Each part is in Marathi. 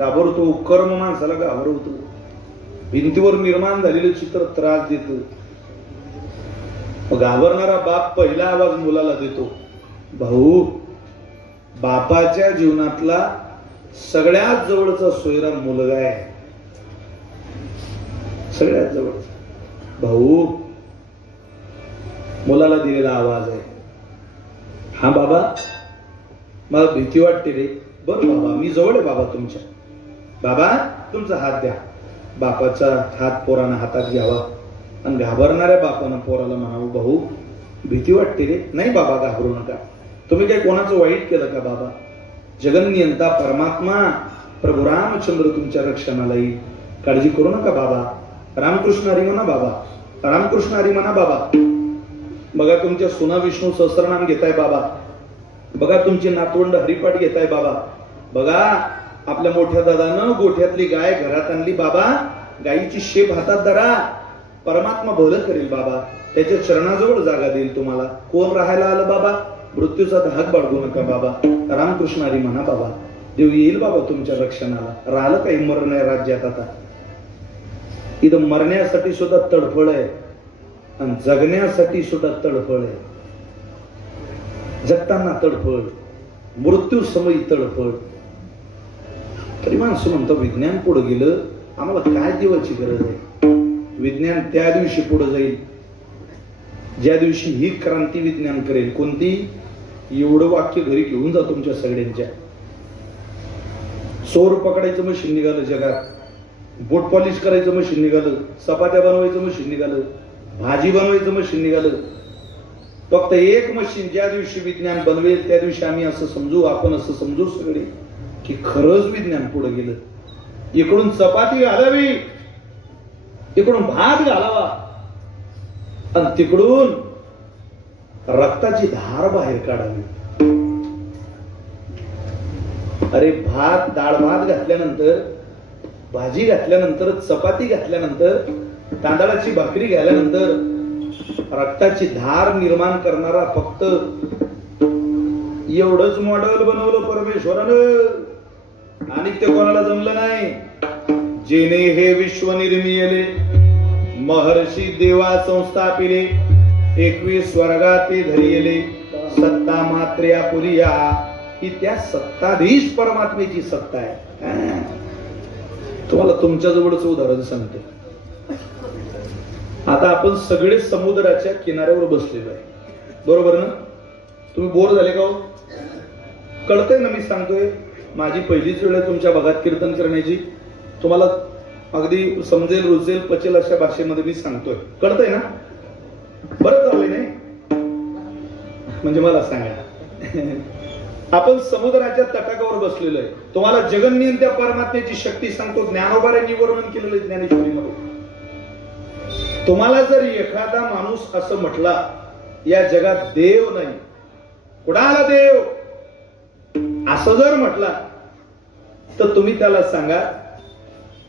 घाबरतो, कर्म माणसाला घाबरवतो, भिंतीवर निर्माण झालेलं चित्र त्रास देतो. घाबरणारा बाप पहिला आवाज मुलाला देतो, भाऊ बापाच्या जीवनातला सगळ्यात जवळचा सोयरा मुलगा आहे, सगळ्यात जवळचा भाऊ. मुलाला दिलेला आवाज आहे, हा बाबा मला भीती वाटते रे. बर बाबा मी जवळ आहे बाबा तुमच्या. बाबा तुमचा हात द्या. बापाचा हात पोरानं हातात घ्यावा आणि घाबरणाऱ्या बापानं पोराला म्हणावं, भाऊ भीती वाटते रे. नाही बाबा घाबरू नका. तुम्ही काही कोणाचं वाईट केलं का बाबा? जगन्नियंता परमात्मा प्रभू रामचंद्र तुमच्या रक्षणाला येईल, काळजी करू नका बाबा. रामकृष्ण हरी म्हणा बाबा, रामकृष्ण हरी म्हणा बाबा. बघा तुमच्या सुना विष्णू सहस्रनाम घेताय बाबा. बघा तुमची नातवंड हरिपाठ घेताय बाबा. बघा आपल्या मोठ्या दादानं गोठ्यातली गाय घरात आणली बाबा. गायीची शेप हातात धरा. परमात्मा भलं करेल बाबा, त्याच्या चरणाजवळ जागा देईल तुम्हाला. कोण राहायला आलं बाबा? मृत्यूचा धाक बाळगू नका बाबा. रामकृष्ण हरी म्हणा बाबा. देव येईल बाबा तुमच्या रक्षणाला. राहिलं काही मरण आहे राज्यात आता. इथं मरण्यासाठी सुद्धा तडफड आहे आणि जगण्यासाठी सुद्धा तडफड आहे. जगताना तडफड, मृत्यू समयी तडफड. तरी माणसं म्हणतो विज्ञान पुढे गेलं, आम्हाला काय देवाची गरज आहे? विज्ञान त्या दिवशी पुढे जाईल ज्या दिवशी ही क्रांती विज्ञान करेल. कोणती? एवढं वाक्य घरी घेऊन जा तुमच्या सगळ्यांच्या. सौर पकडायचं मशीन निघालं जगात, बोट पॉलिश करायचं मशीन निघालं, चपात्या बनवायचं मशीन निघालं, भाजी बनवायचं मशीन निघालं. फक्त एक मशीन ज्या दिवशी विज्ञान बनवेल त्या दिवशी आम्ही असं समजू, आपण असं समजू सगळे की खरंच विज्ञान पुढे गेलं. इकडून चपाती घालावी, इकडून भात घालावा आणि तिकडून रक्ताची धार बाहेर काढावी. अरे भात, डाळ भात घातल्यानंतर, भाजी घातल्यानंतर, चपाती घातल्यानंतर, तांदळाची भाकरी घातल्यानंतर रक्ताची धार निर्माण करणारा फक्त एवढंच मॉडेल बनवलं परमेश्वरानं आणि ते कोणाला जमलं नाही. जेने हे विश्व निर्मिले महर्षी देवा संस्थापिले 21 स्वर्गाते धरिले सत्ता मात्र्या पुरिया. ही त्या सत्ताधीश परमात्मेची सत्ता आहे. तुम्हाला तुमच्या जवळच उदाहरण सांगतो. आता आपण सगळे समुद्राच्या किनाऱ्यावर बसलेलो आहे, बरोबर ना? तुम्ही बोर झाले का हो? कळतंय ना मी सांगतोय? माझी पहिलीच वेळ आहे तुमच्या भागात कीर्तन करण्याची. तुम्हाला अगदी समजेल, रुचेल, पचेल अशा भाषेमध्ये मी सांगतोय. कळतंय ना? बरं चाललंय नाही? म्हणजे मला सांगा, आपण समुद्राच्या तटाकावर बसलेलो आहे. तुम्हाला जगन्नियंत्या परमात्म्याची शक्ती सांगतो. ज्ञानोबारांनी वर्णन केलेलं आहे ज्ञानेश्वरीमध्ये. तुम्हाला जर एखादा माणूस असं म्हटला या जगात देव नाही, कुणाला देव असं जर म्हटला तर तुम्ही त्याला सांगा,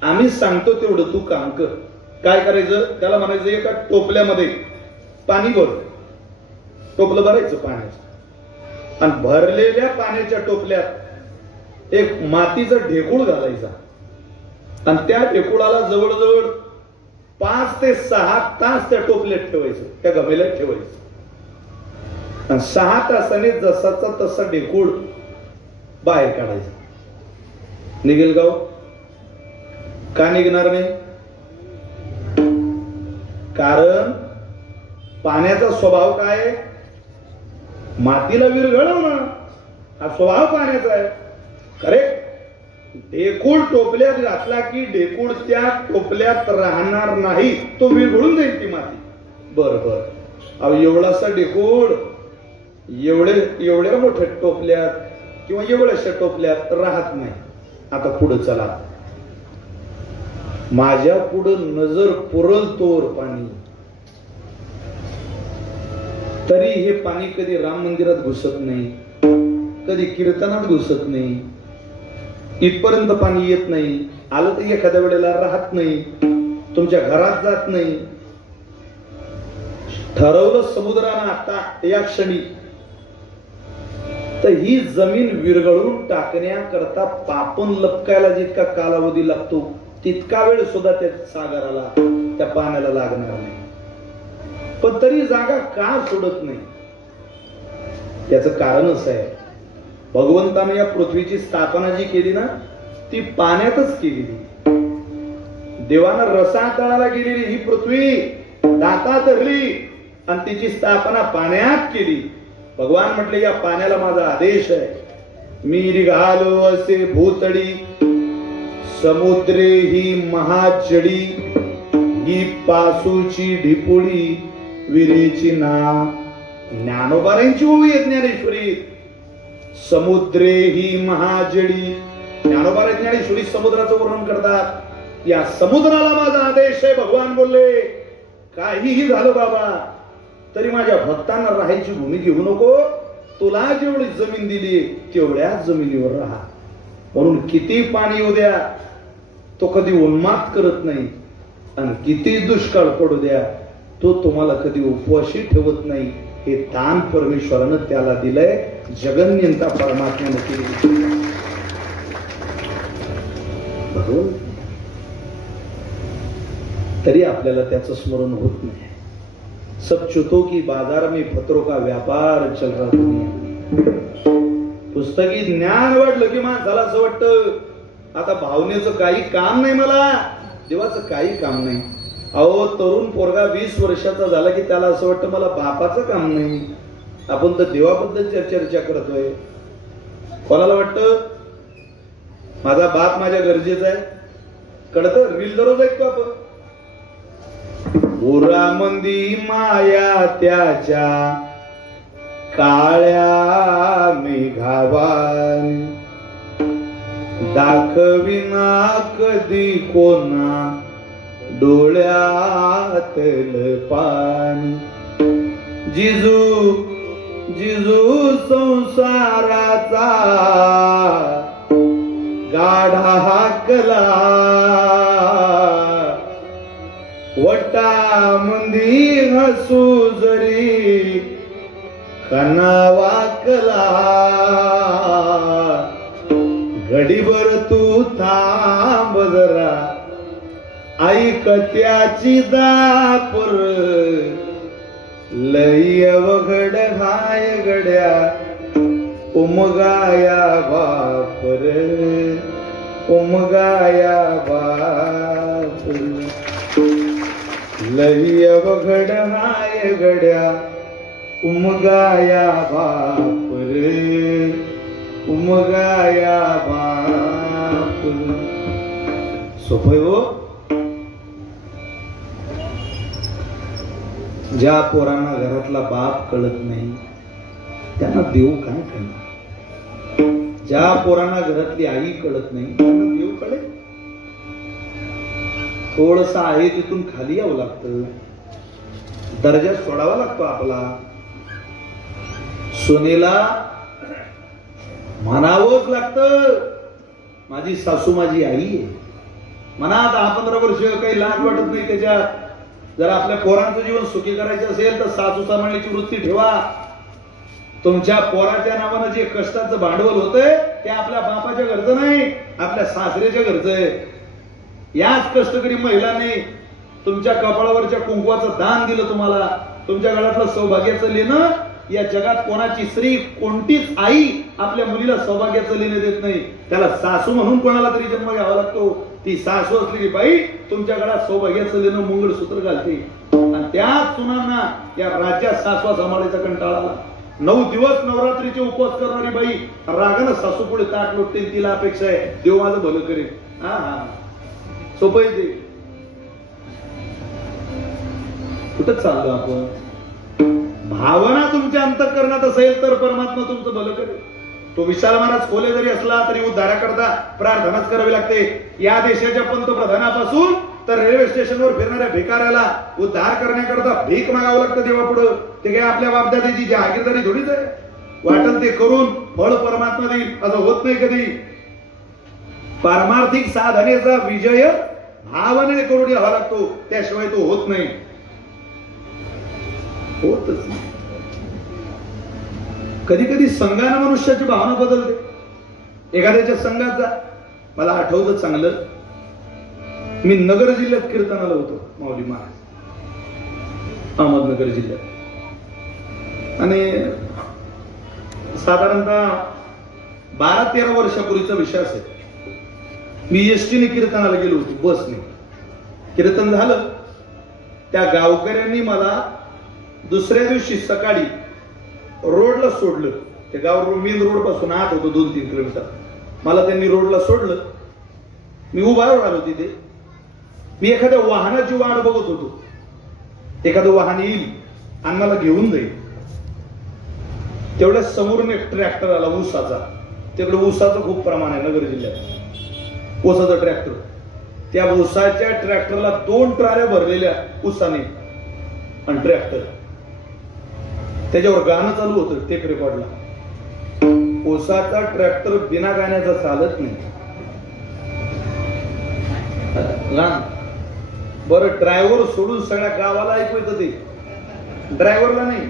आम्ही सांगतो तेवढं तू काम कर. काय करायचं? त्याला म्हणायचं एका टोपल्यामध्ये पाणी भर. टोपलं भरायचं पाण्याचं आणि भरलेल्या पाण्याच्या टोपल्यात एक मातीचा ढेकूळ घालायचा आणि त्या ढेकुळाला जवळजवळ 5 ते 6 तास त्या टोपल्यात ठेवायचं, त्या गमेल्यात ठेवायचं आणि 6 तासाने जसाचा तसा ढेकूळ बाहेर काढायचा. निघेल गाव? का निघणार नाही? कारण पाण्याचा स्वभाव काय आहे? मातीला विरघळवणं हा स्वभाव पाण्याचा आहे. करेक्ट? ढेकूळ टोपल्यात घातला की ढेकूळ त्या टोपल्यात राहणार नाही, तो विरघळून जाईल ती माती. बरोबर. अहो एवढासा ढेकूळ एवढ्या मोठ्या टोपल्यात किंवा एवढ्याशा टोपल्यात राहत नाही. आता पुढे चला. माझ्या पुढे नजर पुरल तोवर पाणी. तरी हे पाणी कधी राम मंदिरात घुसत नाही, कधी कीर्तनात घुसत नाही, इथपर्यंत पाणी येत नाही. आलं तर एखाद्या वेळेला राहत नाही, तुमच्या घरात जात नाही. ठरवलं समुद्रानं आता या क्षणी तर ही जमीन विरघळून टाकण्याकरता पापण लपकायला जितका कालावधी लागतो तितका वेळ सुद्धा त्या सागराला, त्या पाण्याला लागणार नाही. पण तरी जागा का सोडत नाही? त्याचं कारणच आहे, भगवंताने या पृथ्वीची स्थापना जी केली ना ती पाण्यातच केली. देवानं रसातळाला गेलेली ही पृथ्वी दातात धरली आणि तिची स्थापना पाण्यात केली. भगवान म्हटले या पाण्याला माझा आदेश आहे, मी निघालो असे भूतडी, समुद्रे ही महाजडी, ही पासूची ढिपुडी, विरेची ना. ज्ञानोबारांची ओवी आहे ज्ञानेश्वरी. समुद्रे ही महाजडी, ज्ञानोबा ज्ञानेश्वरी समुद्राचं वर्णन करतात. या समुद्राला माझा आदेश आहे. भगवान बोलले काहीही झालं बाबा तरी माझ्या भक्तांना राहायची भूमी घेऊ नको, तुला जेवढी जमीन दिली तेवढ्याच जमिनीवर राहा. म्हणून किती पाणी येऊ द्या तो कधी उन्माद करत नाही, आणि किती दुष्काळ पडू द्या तो तुम्हाला कधी उपवाशी ठेवत नाही. हे दान परमेश्वरानं त्याला दिलंय, जगन्यंता परमात्म्यानं केली. बरोबर, तरी आपल्याला त्याचं स्मरण होत नाही. सब चुतो की बाजार में पत्रों का व्यापार चल रहा दुनिया. पुस्तकी ज्ञान वाटलं की माणसाला असं वाटतं आता भावनेचं काही काम नाही, मला देवाचं काही काम नाही. अहो तरुण पोरगा 20 वर्षाचा झाला की त्याला असं वाटतं मला बापाचं काम नाही. आपण तर देवाबद्दल चर्चा करतोय. कोणाला वाटतं माझा बाप माझ्या गरजेचा आहे? कळतं, रील दररोज ऐकतो आपण. उरामंदी माया त्याच्या काळ्या मेघावान, दाखविना कधी कोणा डोळ्यातल पाणी. जिजू जिजू संसाराचा गाढा हाकला, वटा मंदी हसू जरी कना वाकला. घडीभर तू थांब जरा, ऐक त्याची दापर, लय अवघड हाय गड्या उमगाया बापर, उमगाया बापर. लय अवघड हाय गड्या उमगाया बापर, उमगाया बापर. सोपय हो. ज्या पोरांना घरातला बाप कळत नाही त्यांना देव काय कळणार? ज्या पोरांना घरातली आई कळत नाही त्यांना देव कळेल? थोडस आहे तिथून खाली यावं लागतं, दर्जा सोडावा लागतो आपला. सोनेला म्हणावंच लागतं माझी सासू माझी आई आहे. म्हणा 10-15 वर्ष काही लाज वाटत नाही त्याच्यात. जर आपल्या पोरांचं जीवन सुखी करायचं असेल तर सासू सांभाळण्याची वृत्ती ठेवा. तुमच्या पोराच्या नावानं जे कष्टाचं भांडवल होतंय ते आपल्या बापाच्या घरचं नाही, आपल्या सासऱ्याच्या घरचं आहे. याच कष्टकरी महिलांनी तुमच्या कपाळावरच्या कुंकवाचं दान दिलं तुम्हाला. तुमच्या गळ्यातलं सौभाग्याचं लेणं या जगात कोणाची स्त्री, कोणतीच आई आपल्या मुलीला सौभाग्याचं लेणं देत नाही. त्याला सासू म्हणून कोणाला तरी जन्म घ्यावा लागतो. ती सासू असलेली बाई तुमच्या गळ्यात सौभाग्याचं लेणं मंगळसूत्र घालते. आणि त्याच सुनांना या राज्यात सासवा सांभाळायचा कंटाळा आला. 9 दिवस नवरात्रीचे उपवास करणारी बाई रागानं सासू पुढे ताट लोटते. तिला अपेक्षा आहे देव माझं भलं करेल. हा हा सोपं आहे ते. कुठं चाललो आपण? भावना तुमच्या अंतःकरणात असेल तर परमात्मा तुमचं भलं करेल. तो विशाल महाराज खोले जरी असला तरी उद्धाराकरता प्रार्थनाच करावी लागते. या देशाच्या पंतप्रधानापासून तर रेल्वे स्टेशनवर फिरणाऱ्या भिकाऱ्याला उद्धार करण्याकरता भीक मागावं लागतं देवापुढं. ते काय आपल्या बापदादाची जहागीरदारी थोडीच आहे. वाटल ते करून फळ परमात्मा देईल असं होत नाही कधी. पारमार्थिक साधनेचा विजय भावनेने करून घ्यावा लागतो, त्याशिवाय तो होत नाही. होतच नाही. कधी कधी संघानं मनुष्याची भावना बदलते. एखाद्याच्या संघात जा. मला आठवतं चांगलं, मी नगर जिल्ह्यात कीर्तनाला होतो, माऊली महाराज अहमदनगर जिल्ह्यात, आणि साधारणतः 12-13 वर्षापूर्वीचा विषय असेल. मी एसटीने कीर्तनाला गेलो होतो, बसने. कीर्तन झालं, त्या गावकऱ्यांनी मला दुसऱ्या दिवशी सकाळी रोडला सोडलं. ते गाव मेन रोड पासून आत होतं 2-3 किलोमीटर. मला त्यांनी रोडला सोडलं. मी उभा राहिलो तिथे. मी एखाद्या वाहनाची वाट बघत होतो. एखादं वाहन येईल आणि मला घेऊन जाईल. तेवढ्या समोरून एक ट्रॅक्टर आला ऊसाचा. तिकडे ऊसाचं खूप प्रमाण आहे नगर जिल्ह्यात. ऊसाचा ट्रॅक्टर. त्या ऊसाच्या ट्रॅक्टरला 2 ट्राल्या भरलेल्या ऊसाने आणि ट्रॅक्टर. त्याच्यावर गाणं चालू होतं टेप रेकॉर्डला. ऊसाचा ट्रॅक्टर बिना गाण्याचा चालत नाही. बरं, ड्रायव्हर सोडून सगळ्या गावाला ऐकू येतं ते, ड्रायव्हरला नाही.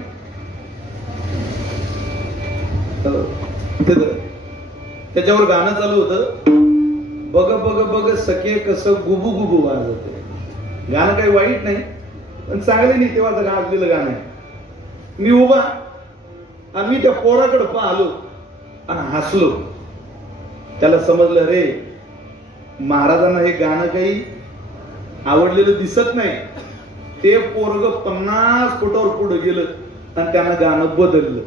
त्याच्यावर गाणं चालू होतं, बघ बघ बघ सखे कसं गुबू गुबू वाजत. गाणं काही वाईट नाही, पण चांगलं नाही तेव्हाचं गाजलेलं गाणं आहे. मी उभा आणि मी त्या पोराकडे पाहिलो आणि हसलो. त्याला समजलं, रे महाराजांना हे गाणं काही आवडलेलं दिसत नाही. ते पोरग 50 फुटावर पुढे गेलं आणि त्यानं गाणं बदललं.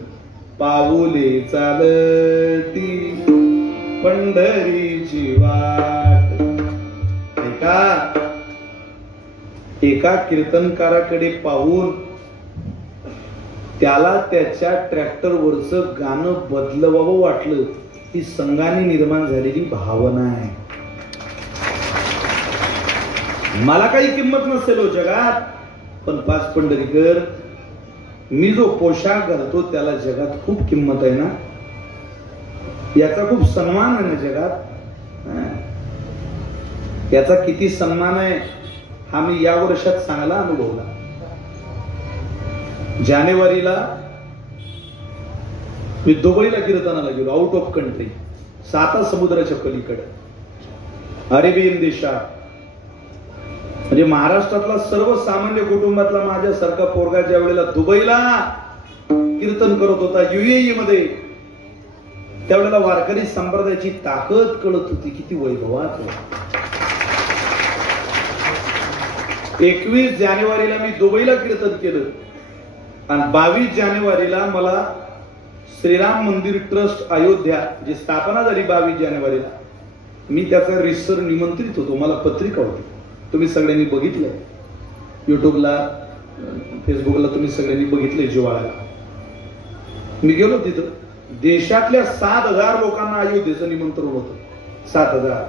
पाऊले चालती पंढरीची वाट. एका कीर्तनकाराकडे पाहून त्याला त्याच्या ट्रॅक्टरवरचं गाणं बदलवावं वाटलं. ही संघाने निर्माण झालेली भावना आहे. मला काही किंमत नसेल हो जगात, पण 5 पंढरीकर, मी जो पोशाख घालतो त्याला जगात खूप किंमत आहे ना. याचा खूप सन्मान आहे ना जगात. याचा किती सन्मान आहे हा मी या वर्षात चांगला अनुभवला. जानेवारीला मी दुबईला कीर्तनाला गेलो, आउट ऑफ कंट्री, 7 समुद्राच्या पलीकडे, अरेबियन देशात. म्हणजे महाराष्ट्रातला सर्वसामान्य कुटुंबातला माझ्यासारखा पोरगा ज्या वेळेला दुबईला कीर्तन करत होता, UAE मध्ये, त्यावेळेला वारकरी संप्रदायाची ताकद कळत होती, किती वैभवात. 21 जानेवारीला मी दुबईला कीर्तन केलं आणि 22 जानेवारीला मला श्रीराम मंदिर ट्रस्ट अयोध्या जी स्थापना झाली 22 जानेवारीला, मी त्याचा रिसर निमंत्रित होतो. मला पत्रिका होती, तुम्ही सगळ्यांनी बघितलं, युट्यूबला फेसबुकला तुम्ही सगळ्यांनी बघितलंय जिव्हाळ्याला. मी गेलो तिथं. देशातल्या 7,000 लोकांना अयोध्येचं निमंत्रण होतं. 7,000.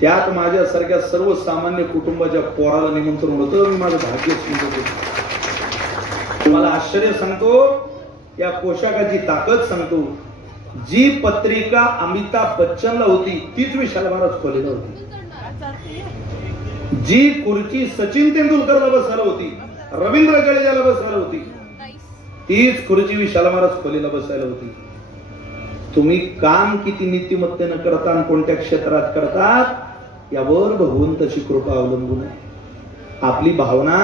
त्यात माझ्यासारख्या सर्वसामान्य कुटुंबाच्या पोराला निमंत्रण होतं. मी माझं भाग्य समजत होतो. मला आश्चर्य सांगतो, या पोशाखाची ताकद सांगतो. जी पत्रिका अमिताभ बच्चनला होती तीच विशाल महाराज खोलीला होती. जी खुर्ची सचिन तेंडुलकरला बसायला होती, रवींद्र जडेजाला बसायला होती, तीच खुर्ची विशाल महाराज खोलीला बसायला होती. तुम्ही काम किती नीतिमत्तेनं करता आणि कोणत्या क्षेत्रात करतात यावर भगवंताची कृपा अवलंबून आहे. आपली भावना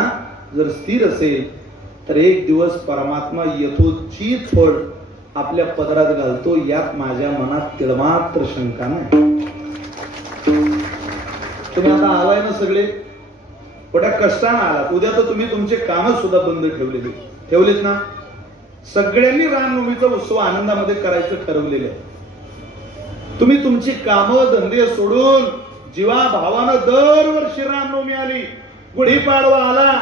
जर स्थिर असेल तर एक दिवस परमात्मा यथोचित फळ आपल्या पदरात घालतो, यात माझ्या मनात तिळमात्र शंका नाही. तुम्ही आता आलाय ना सगळे, मोठ्या कष्टाने आलात. उद्या तर तुम्ही तुमचे कामच सुद्धा बंद ठेवलेत ना. सगळ्यांनी रामनवमीचा उत्सव आनंदामध्ये करायचं ठरवलेलं आहे. तुम्ही तुमची कामं धंदे सोडून जीवा भावानं दरवर्षी रामनवमी आली, गुढीपाडवा आला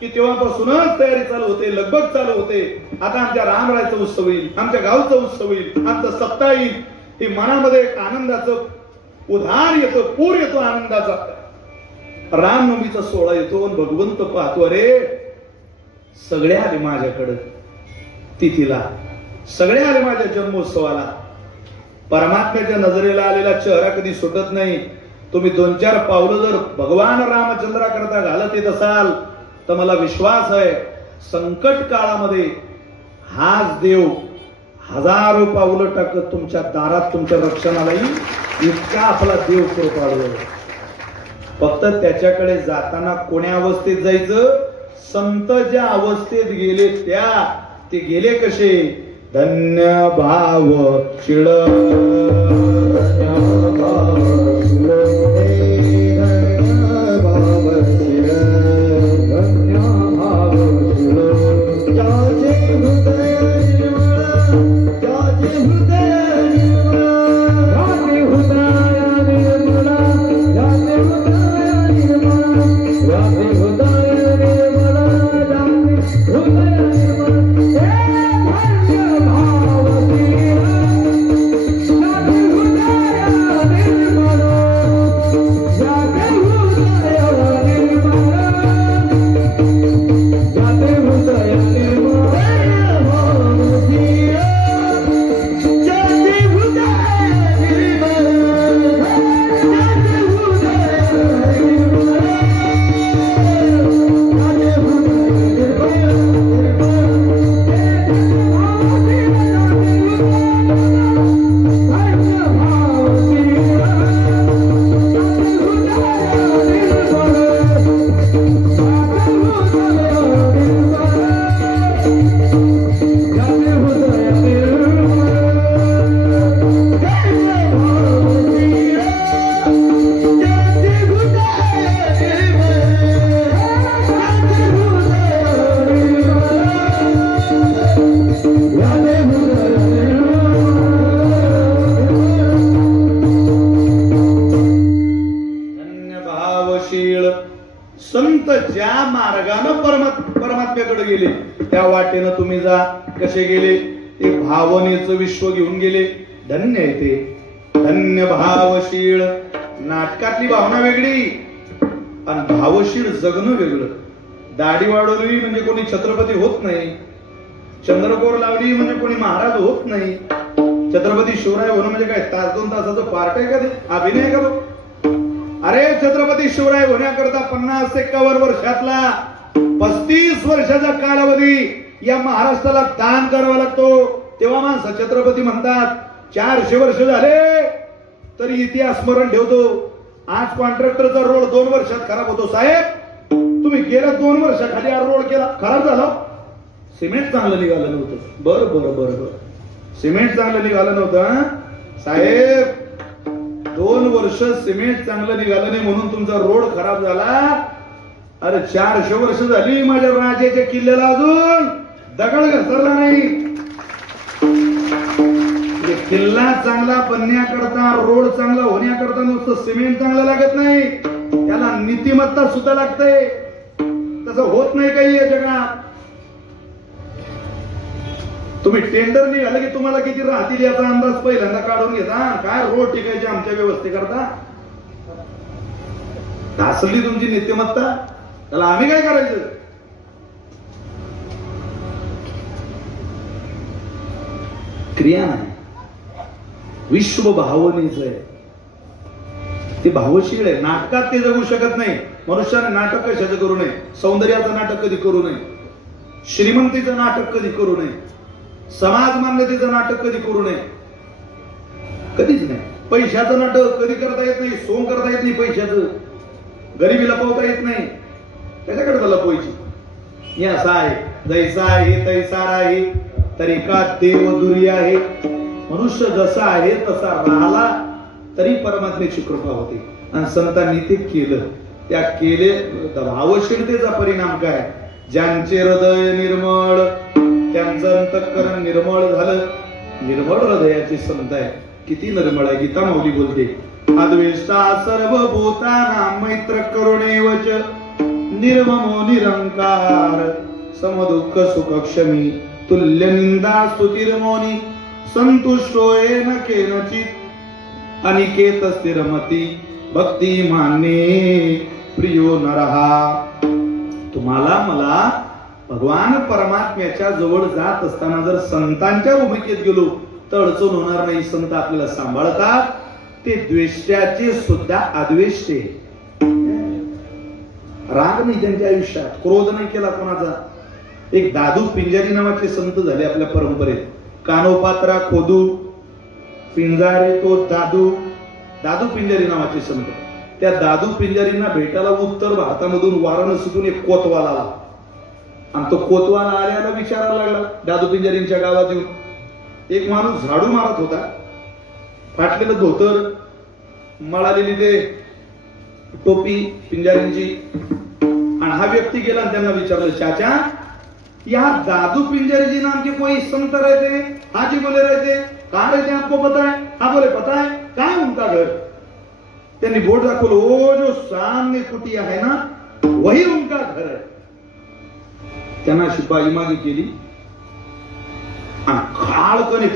की तेव्हापासूनच तयारी चालू होते, लगबग चालू होते. आता आमच्या रामरायचा उत्सव येईल, आमच्या गावचा उत्सव होईल, आमचा सप्ताह येईल. हे मनामध्ये एक आनंदाचं उधार येतो, पूर येतो आनंदाचा. रामनवमीचा सोहळा येतो आणि भगवंत पाहतो, अरे सगळे आले माझ्याकडे तिथीला, सगळे आले माझ्या जन्मोत्सवाला. परमात्म्याच्या नजरेला आलेला चेहरा कधी सुटत नाही. तुम्ही 2-4 पावलं जर भगवान रामचंद्राकरता घालत येत असाल तर मला विश्वास आहे संकट काळामध्ये हाच देव हजारो पावलं टाकत तुमच्या दारात तुमच्या रक्षणाला येईल इतका आपला देव कृपाळू आहे. फक्त त्याच्याकडे जाताना कोण्या अवस्थेत जायचं? संत ज्या अवस्थेत गेले त्या. ते गेले कसे? धन्य भाव शिळ संत ज्या मार्गाने परमात्म्याकडे गेले त्या वाटेनं तुम्ही जा. कसे गेले? ते भावनेचं विश्व घेऊन गेले. धन्य आहे ते. धन्य भावशीळ. नाटकातली भावना वेगळी आणि भावशीळ जगणं वेगळं. दाढी वाढवली म्हणजे कोणी छत्रपती होत नाही. चंद्रकोर लावली म्हणजे कोणी महाराज होत नाही. छत्रपती शिवराय होणं म्हणजे काय तास 2 तासाचं पार्ट आहे का ते? अभिनय का तो? अरे छत्रपती शिवराय होण्याकरता 50-51 वर्षातला 35 वर्षाचा कालावधी या महाराष्ट्राला दान करावा लागतो. तेव्हा माणसं छत्रपती म्हणतात. 400 वर्ष झाले तरी इतिहास स्मरण ठेवतो. आज कॉन्ट्रॅक्टरचा रोड 2 वर्षात खराब होतो. साहेब तुम्ही गेल्या 2 वर्षाखाली हा रोड केला, खराब झाला. सिमेंट चांगलं निघालं नव्हतं. बरं सिमेंट चांगलं निघालं नव्हतं साहेब. 2 वर्ष सिमेंट चांगलं निघालं नाही म्हणून तुमचा रोड खराब झाला. अरे 400 वर्ष झाली माझ्या राजाच्या किल्ल्याला अजून दगड घसरला नाही. किल्ला चांगला बनण्याकरता, रोड चांगला होण्याकरता नुसतं सिमेंट चांगलं लागत नाही, त्याला नीतिमत्ता सुद्धा लागते. तसं होत नाही काही या जगात. तुम्ही टेंडर निघालं की तुम्हाला किती राहतील याचा अंदाज पहिल्यांदा काढून घेता. काय रोड टिकायचे आमच्या व्यवस्थेकरता? ढासली तुमची नीतिमत्ता, त्याला आम्ही काय करायचं? क्रिया नाही, विश्व भावनेच आहे. ते भावशीळ आहे. नाटकात ते जगू शकत नाही. मनुष्याने नाटक कशाचं करू नये? सौंदर्याचं नाटक कधी करू नये. श्रीमंतीचं नाटक कधी करू नये. समाज मान्यतेचं नाटक कधी करू नये. कधीच नाही. पैशाचं नाटक कधी करता येत नाही. सोंग करता येत नाही. पैशाचं गरिबी लपवता येत नाही. त्याच्याकडे लपवायची. हे असा आहे, जैसा आहे तैसा आहे, तरीका देव दुरी आहे. मनुष्य जसा आहे तसा राहिला तरी परमात्म्याची कृपा होते. आणि संतांनी ते केलं. त्या केले भावशीलतेचा परिणाम काय? ज्यांचे हृदय निर्मळ, त्यांचं अंतःकरण निर्मळ झालं. निर्मळ हृदयाचे संत आहे. किती निर्मळ आहे. गीता माऊली बोलते, अद्वेष्टा सर्वभूतानां मैत्र करुणेवच निर्ममो निरंकार समदुःख सुख क्षमी तुल्य निंदा स्तुतिर्मोनी संतुष्टो येन केनचित अनिकेत स्थिरमती भक्ती मान्ये प्रियो नरहा. तुम्हाला मला भगवान परमात्म्याच्या जवळ जात असताना जर संतांच्या भूमिकेत गेलो तर अडचण होणार नाही. संत आपल्याला सांभाळतात. ते द्वेष्टाचे सुद्धा अद्वेष्टे. राग नाही त्यांच्या आयुष्यात, क्रोध नाही केला कोणाचा. एक दादू पिंजारी नावाचे संत झाले आपल्या परंपरेत. कानोपात्रा खोदू पिंजारे तो दादू दादू पिंजारी नावाचे संत. त्या दादू पिंजारींना भेटायला उत्तर भारतामधून वाराणसीतून एक कोतवाल आला आणि तो कोतवाल आल्याला विचारायला लागला दादू पिंजारींच्या गावात येऊन. एक माणूस झाडू मारत होता, फाटलेलं धोतर, मळालेली ते टोपी पिंजारींची, आणि हा व्यक्ती गेला आणि त्यांना विचारलं, चाचा यहाँ दादू पिंजारी जी नाम के कोई संत रहते हैं? हाँ जी बोले रहते हैं. कहाँ रहते हैं आपको पता है? हाँ बोले पता है. कहाँ है उनका घर? त्यांनी बोर्ड दाखवलं, वो जो सामने कुटिया है ना वही उनका घर है. त्यांना अशी बाई मागे केली आणि खाळकने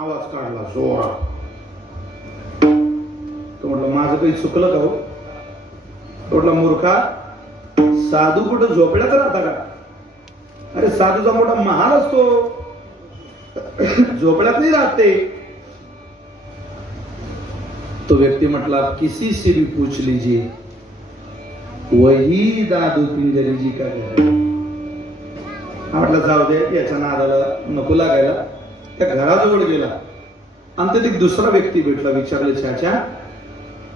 आवाज काढला जोरात. तो म्हटलं माझं काही चुकलं का हो? म्हटलं मूर्खा, साधू कुठं झोपड्यात राहता का? अरे साधूचा मोठा महाल असतो, झोपड्यात नाही राहते. तो व्यक्ती म्हटला किसी से भी पूछ लीजिए वही दादू पिंजरी जी का घर है. म्हटलं जाऊ दे, याच्या नादाला नको लागायला. त्या घराजवळ गेला आणि तिथे एक दुसरा व्यक्ती भेटला. विचारले, चाचा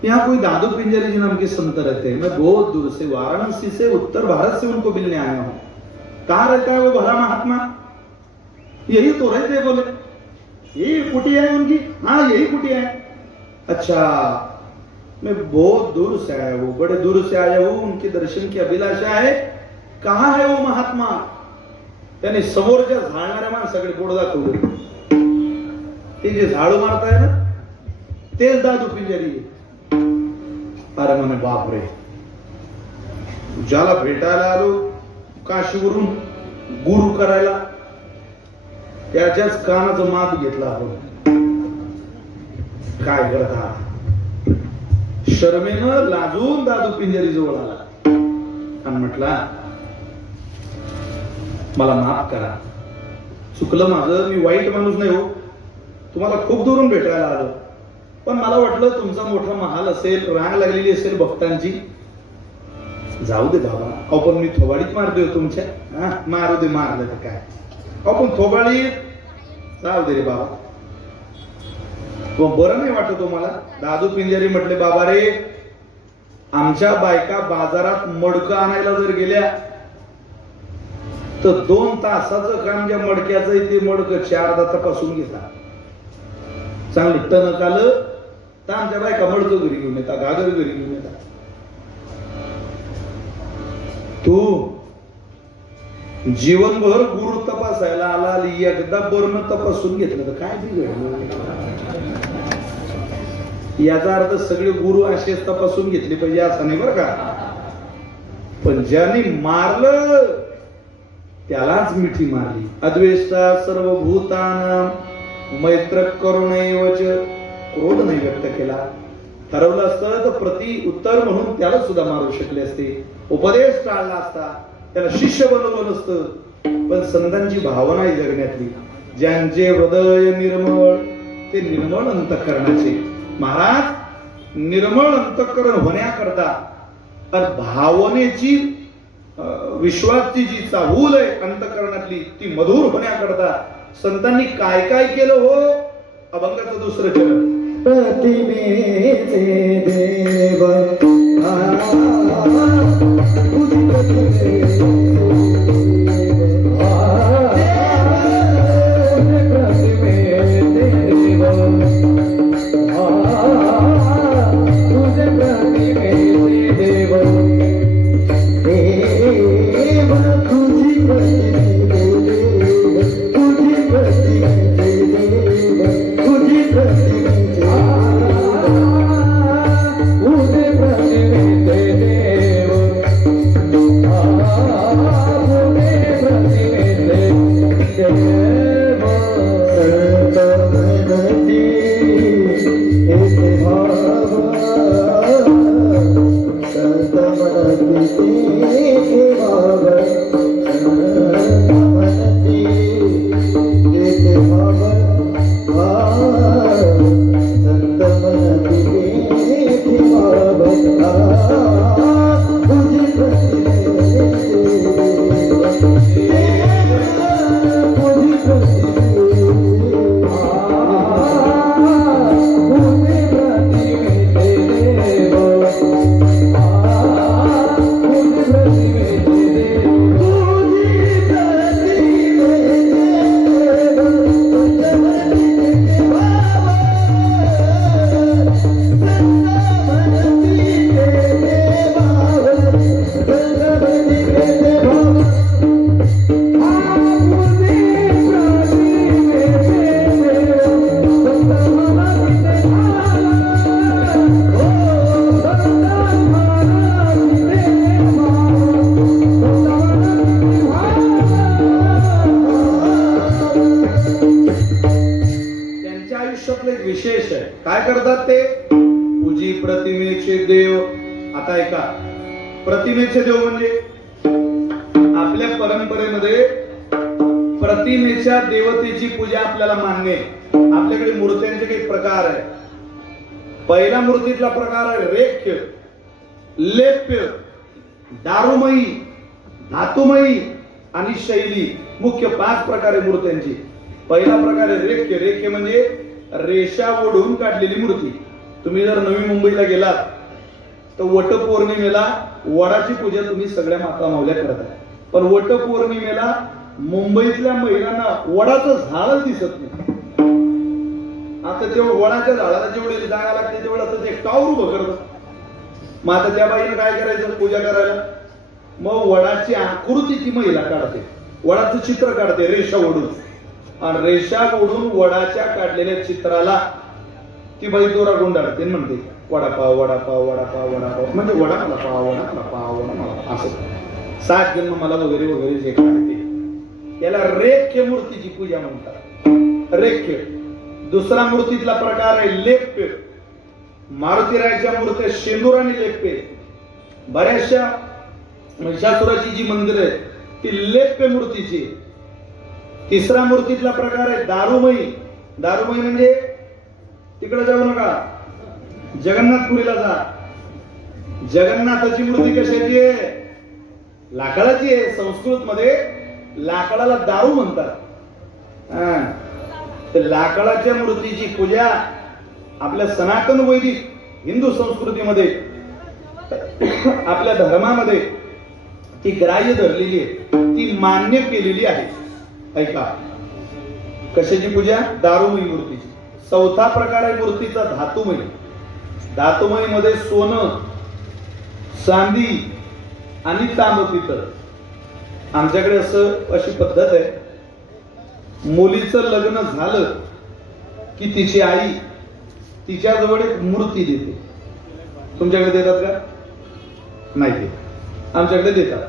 यहाँ कोई दादू पिंजरी जी नाम के संत रहते हैं? मैं बहुत दूर से वाराणसी से उत्तर भारत से उनको मिलने आया हूँ. कहाँ रहता है वो भला महात्मा? यही तो रहते हैं. बोले यही कुटिया है उनकी? हाँ यही कुटिया है. अच्छा, मैं बहुत दूर से आया हूँ, बड़े दूर से आया हूँ, उनके दर्शन की अभिलाषा है. कहाँ है वो महात्मा? त्यांनी समोरच्या झाडणाऱ्या माणसाकडे बोट दाखवलं. ते जे झाडू मारताय ना तेच दादू पिंजारी. अरे म्हणे बापरे, ज्याला भेटायला आलो काशीवरून गुरु करायला त्याच्याच कानाचं माप घेतला आपण. काय करता? शर्मेनं लाजून दादू पिंजारी जवळ आला आणि म्हटला, मला माफ करा, चुकलं माझं, मी वाईट माणूस नाही हो, तुम्हाला खूप दुरून भेटायला आलो, पण मला वाटलं तुमचा मोठा महाल असेल, रांग लागलेली असेल भक्तांची. जाऊ दे बाबा, आपण मी थोबाडीत मारतोय तुमच्या. मारू दे, मारलं तर काय, आपण थोबाडीत जाऊ दे रे बाबा. बरं नाही वाटत तुम्हाला? दादू पिंजारी म्हटले, बाबा रे, आमच्या बायका बाजारात मडकं आणायला जर गेल्या तर 2 तासाचं काम ज्या मडक्याचं आहे ते मडकं 4दा तपासून घेतात. चांगलं टणक आलं तर आमच्या बायका मडकं घरी घेऊन येतात, घागर घरी घेऊन येतात. तू जीवनभर गुरु तपासायला आला, एकदा बरं तपासून घेतलं तर काय बिघडलं? याचा अर्थ सगळे गुरु असेच तपासून घेतले पाहिजे असं नाही बरं का. पण ज्याने मारलं त्यालाच मिठी मारली. अद्वेष्टा सर्वभूतानां मैत्र करुणैवच, क्रोध नाही व्यक्त केला. ठरवलं असतं तर प्रति उत्तर म्हणून त्याला सुद्धा मारू शकले असते, उपदेश टाळला असता, त्याला शिष्य बनवलं नसतं. पण संतांची भावना आहे जगण्यातली, ज्यांचे हृदय निर्मळ ते निर्मळ अंतःकरणाचे. महाराज, निर्मळ अंतःकरण होण्याकरता भावनेची विश्वासची जी चाहूल आहे अंतःकरणातली ती मधुर होण्याकरता संतांनी काय काय केलं हो? अभंगाचं दुसरं चरण, प्रतिमेचे देव म्हणतात ते पूजी प्रतिमेचे देव. आता ऐका, प्रतिमेचे देव म्हणजे आपल्या परंपरेमध्ये प्रतिमेच्या देवतेची पूजा आपल्याला मान्य आहे. आपल्याकडे मूर्त्यांचे काही प्रकार आहे. पहिला मूर्तीतला प्रकार आहे रेख्य, लेप्य, दारुमयी, धातुमयी आणि शैली. मुख्य 5 प्रकार आहे मूर्त्यांची. पहिला प्रकार आहे रेख्य. रेख्य म्हणजे रेषा ओढून काढलेली मूर्ती. तुम्ही जर नवी मुंबईला गेलात तर वटपौर्णिमेला वडाची पूजा तुम्ही सगळ्या माता माऊल्या करतात. पण वटपौर्णिमेला मुंबईतल्या महिलांना वडाचं झाडच दिसत नाही. आता तेव्हा वडाच्या झाडाला जेवढी जागा लागते तेवढं ते टावर उभं करतं. मग आता त्या बाईने काय करायचं पूजा करायला? मग वडाची आकृतीची महिला काढते, वडाचं चित्र काढते रेषा ओढून. आणि रेषा ओढून वडाच्या काढलेल्या चित्राला ती बाई दोरा गुंडाळते, म्हणते वडापाव वडापाव वडापाव वडापाव. म्हणजे वडा मला पाव, वडा मला पाव, वडा मला, असं 7 जन्म मला वगैरे वगैरे जे काय ते याला रेख्य मूर्तीची पूजा म्हणतात. रेख्य. दुसरा मूर्तीतला प्रकार आहे लेप्य. मारुतीरायाच्या मूर्त्या शेंदुराने लेप्य. बऱ्याचशा महिषासुराची जी मंदिर आहे ती लेप्य मूर्तीची. तिसरा मूर्तीतला प्रकार आहे दारुमयी. दारुमयी म्हणजे तिकडे जाऊ नका, जगन्नाथपुरीला जा. जगन्नाथाची मूर्ती कशाची आहे? लाकडाची आहे. संस्कृत मध्ये लाकडाला दारू म्हणतात. लाकडाच्या मूर्तीची पूजा आपल्या सनातन वैदिक हिंदू संस्कृतीमध्ये, आपल्या धर्मामध्ये ती ग्राह्य धरलेली आहे, ती मान्य केलेली आहे. ऐका, कशाची पूजा? दारुमयी मूर्तीची. चौथा प्रकार आहे मूर्तीचा धातुमयी. धातुमयी मध्ये सोनं, चांदी आणि तांब पितळ. आमच्याकडे अशी पद्धत आहे, मुलीचं लग्न झालं की तिची आई तिच्याजवळ एक मूर्ती देते. तुमच्याकडे देतात का? नाही देत. आमच्याकडे देतात.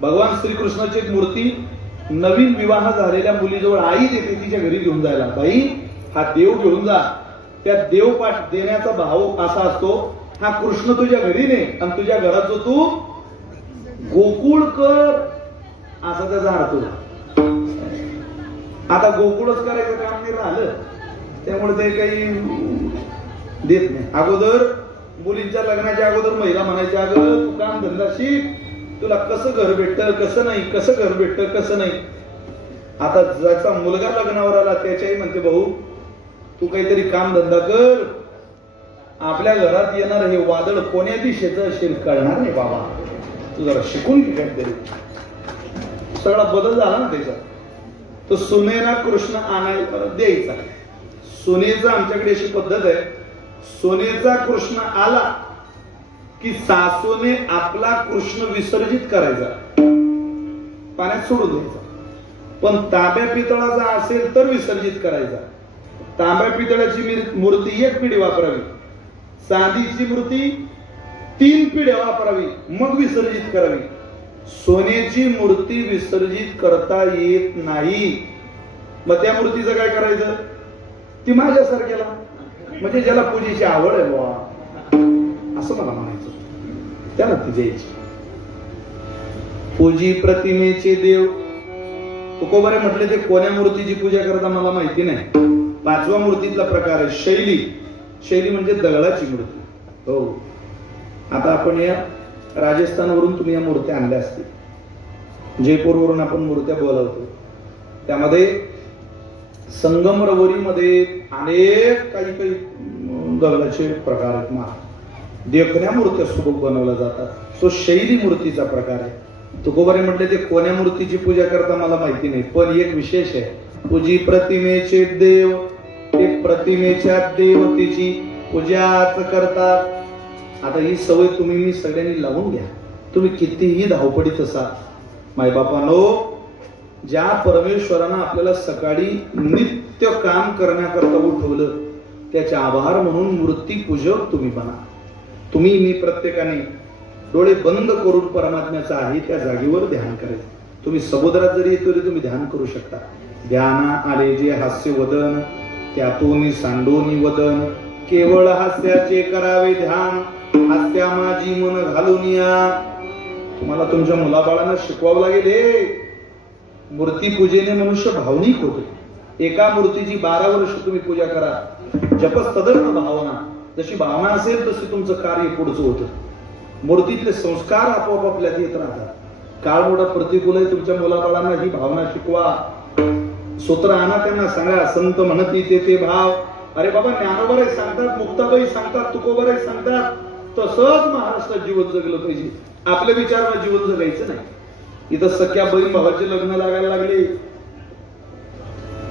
भगवान श्रीकृष्णाची एक मूर्ती नवीन विवाह झालेल्या मुलीजवळ आई देते तिच्या घरी घेऊन जायला. बाई, हा देव घेऊन जा. त्या देवपाठ देण्याचा भाव असा असतो, हा कृष्ण तुझ्या घरी ने आणि तुझ्या घरात जो तू गोकुळ कर, असा त्याचा अर्थ. आता गोकुळच करायचं काम नाही राहिलं, त्यामुळे ते काही देत नाही. अगोदर मुलींच्या लग्नाच्या अगोदर महिला म्हणायच्या, अगं तू काम धंदा शिक, तुला कसं घर भेटतं कसं नाही, कसं घर भेटतं कसं नाही. आता ज्याचा मुलगा लग्नावर आला त्याच्याही म्हणते, भाऊ तू काहीतरी काम धंदा कर, आपल्या घरात येणार हे वादळ कोण्या दिशेचं असेल कळणार नाही बाबा, तू जरा शिकून घे काहीतरी. सगळा बदल झाला ना त्याचा. तो सुनेला कृष्ण आणायला द्यायचा. सोनेचा आमच्याकडे अशी पद्धत आहे, सोनेचा कृष्ण आला की सासूने आपला कृष्ण विसर्जित करायचा, पाण्यात सोडून द्यायचा. पण तांब्या पितळाचा असेल तर विसर्जित करायचा. तांब्या पितळाची मूर्ती 1 पिढी वापरावी, चांदीची मूर्ती 3 पिढ्या वापरावी, मग विसर्जित करावी. सोन्याची मूर्ती विसर्जित करता येत नाही. मग त्या मूर्तीचं काय करायचं? ती माझ्यासारख्याला, म्हणजे ज्याला पूजेची आवड आहे बुवा असं मला म्हणायचं, त्याला ती द्यायची. पूजी प्रतिमेचे देव. तुकोबारे म्हटले ते कोण्या मूर्तीची पूजा करता मला माहिती नाही. 5व्या मूर्तीतला प्रकार आहे शैली. शैली म्हणजे दगडाची मूर्ती. हो, आता आपण या राजस्थानवरून तुम्ही या मूर्त्या आणल्या असतील, जयपूरवरून आपण मूर्त्या बोलावतो. त्यामध्ये संगमरवरीमध्ये अनेक काही काही दगडाचे प्रकार आहेत. देखण्या मूर्त्या सुबक बनवल्या जातात. तो शैली मूर्तीचा प्रकार आहे. तुकोबारे म्हटले ते कोण्या मूर्तीची पूजा करता मला माहिती नाही, पण एक विशेष आहे, पूजी प्रतिमेचे देव. ते प्रतिमेच्या देवतेची पूजाच करतात. आता ही सवय तुम्ही मी सगळ्यांनी लावून घ्या. तुम्ही कितीही धावपडीत असा, मायबापांनो, ज्या परमेश्वरानं आपल्याला सकाळी नित्य काम करण्याकरता उठवलं त्याचे आभार म्हणून मूर्ती पूजक तुम्ही बना. तुम्ही मी प्रत्येकाने डोळे बंद करून परमात्म्याचं आहे त्या जागेवर ध्यान करायचं. तुम्ही समुद्रात जरी येतो तरी तुम्ही ध्यान करू शकता. ध्याना आले जे हास्य वदन, त्यातून सांडोनी वदन, केवळ हास्याचे करावे ध्यान, हास्या माझी मन घालून या. तुम्हाला तुमच्या मुलाबाळांना शिकवावं लागेल. हे मूर्ती पूजेने मनुष्य भावनिक होतो. एका मूर्तीची 12 वर्ष तुम्ही पूजा करा. जपस्तदर्थ भावना, जशी भावना असेल तशी तुमचं कार्य पुढचं होतं. मूर्तीतले संस्कार आपोआप आपल्यात येत राहतात. काळ मोठा प्रतिकूल आहे. तुमच्या मुलाबाळांना ही भावना शिकवा. सूत्र आणा, त्यांना सांगा. संत म्हणत ते भाव. अरे बाबा, ज्ञानोबाई सांगतात, मुक्ताबाई सांगतात, तुकोबाई सांगतात, तसंच महाराष्ट्रात जीवन जगलं पाहिजे. आपल्या विचारानं जीवन जगायचं नाही. इथं सख्या बहीण भावाचे लग्न लागायला लागले.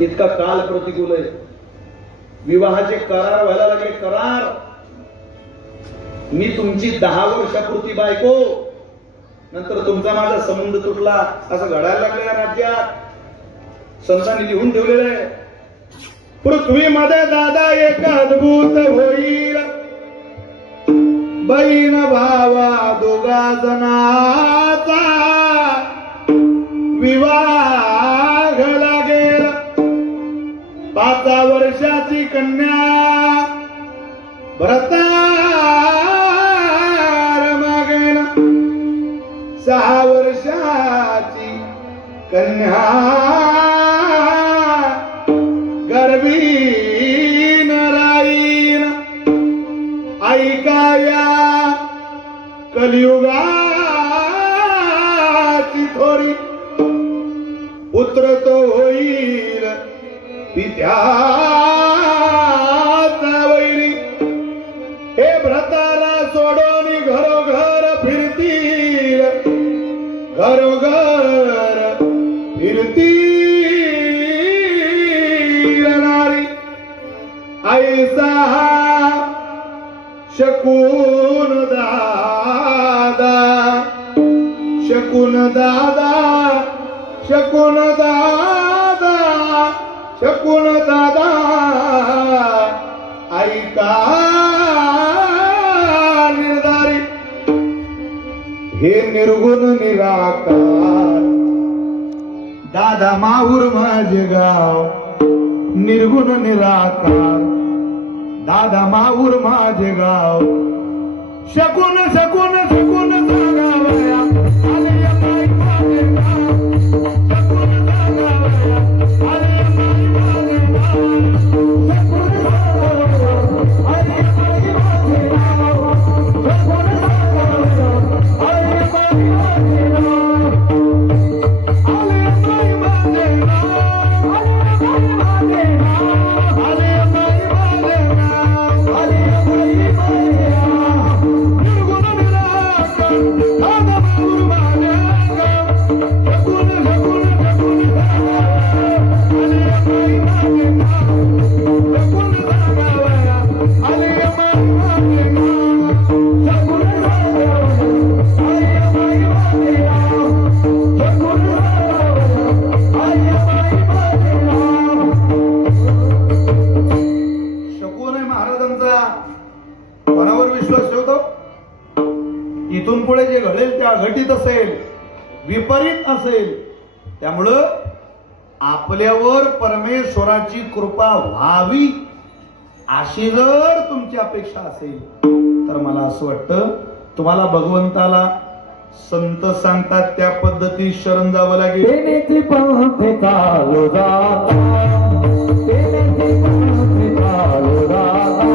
इतका काल प्रतिकूल आहे. विवाहाचे करार व्हायला लागले. करार, मी तुमची 10 वर्षापुरती बायको, नंतर तुमचा माझा संबंध तुटला, असं घडायला लागलं या राज्यात. संतांनी लिहून ठेवलेलं आहे. पृथ्वीमध्ये दादा एक अद्भुत होईल, बहीण भावा दोघा जणाचा विवाह लागेल. 5 वर्षाची कन्या भरतार मागेल. 6 वर्षाची कन्या गर्भीन राहील. ऐकाया कलियुगाची थोरी, पुत्र तो होईल पित्याचा वैरी. हे भ्रताला सोडून घरोघर फिरतील, घरोघर फिरतील नारी. ऐसा शकून दादा, शकून दादा, शकून दादा, शकून दादा. ऐका निर्धारी, हे निर्गुण निराकार. दादा माहूर माझे गाव, निर्गुण निराकार. दादा माहूर माझे गाव. शकून शकून शकून सांगावया, आले माई माझे गाव. शकून सांगावया, आले माई माझे गाव. शकून सांगावया, आले माई माझे गाव. शकून सांगावया, आले माई माझे गाव. आले माई माझे गाव, आले माई माझे गाव. आले माई माझे गाव, आले माई माझे गाव. निर्गुण निराकार, दादा माहूर माझे गाव. शकून शकून शकून सांगावया, आले माई माझे गाव. शकून सांगावया, आले माई माझे गाव. शकून सांगावया, आले माई माझे गाव. शकून सांगावया, आले माई माझे गाव. शकून आहे महाराजांचा. कोणावर विश्वास ठेवतो? इथून पुढे जे घडेल ते अघटित असेल, विपरीत असेल. त्यामुळं आपल्यावर परमेश्वराची कृपा व्हावी अशी जर तुमची अपेक्षा असेल, तर मला असं वाटतं तुम्हाला भगवंताला संत सांगतात त्या पद्धती शरण जावं लागेल. तेनेची पंथे चालू जाता, तेनेची पंथे चालू जाता,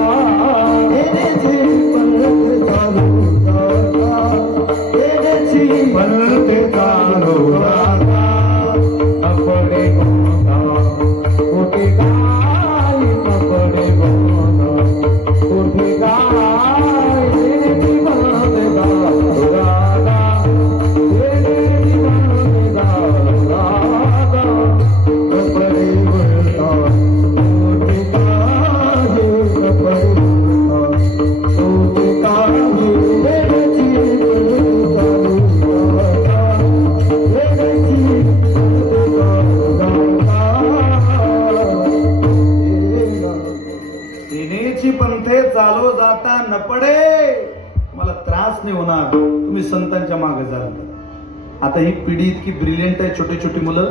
तेनेची पंथे चालू जाता, तेनेची पंथे चालू जाता. अपने गोंदा कुठे काय, अपने गोंदा कुठे काय. तेनेची पंथे चालू जाता, तेनेची पंथे चालू जाता. अपने गोंदा कुठे काय, अपने गोंदा कुठे काय. तेनेची पंथे चालू जाता, तेनेची पंथे चालू जाता. तिनेची पंथे चालो जाता न पडे. तुम्हाला त्रास नाही होणार, तुम्ही संतांच्या मागे जाल. आता ही पिढी इतकी ब्रिलियंट आहे, छोटी छोटी मुलं.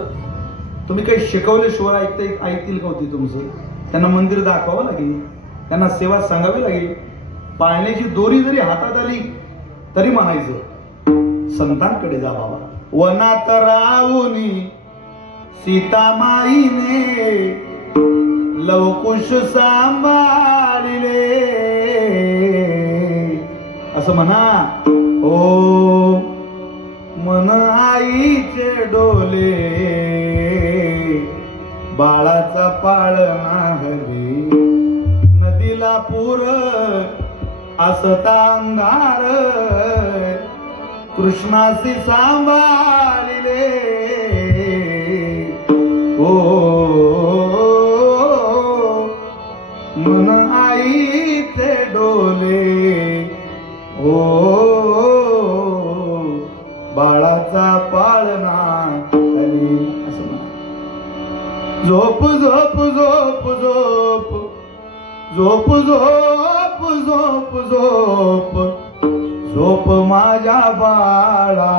तुम्ही काही शिकवल्याशिवाय ऐकतील का होती तुमचं? त्यांना मंदिर दाखवावं लागेल. त्यांना सेवा सांगावी लागेल. पाळण्याची दोरी जरी हातात आली तरी म्हणायचं संतांकडे जा बाबा. वनात राहुनी सीतामाईने लवकुश सांभाळिले असं म्हणा. ओ मन आईचे डोले बाळाचा पाळणा हवी. नदीला पूर असता अंधार कृष्णासी सांभाळिले. ओ मन आईचे डोले ओ बाळाचा पाळणा हवी असं म्हणा. झोप झोप झोप झोप झोप झोप झोप झोप झोप माझ्या बाळा.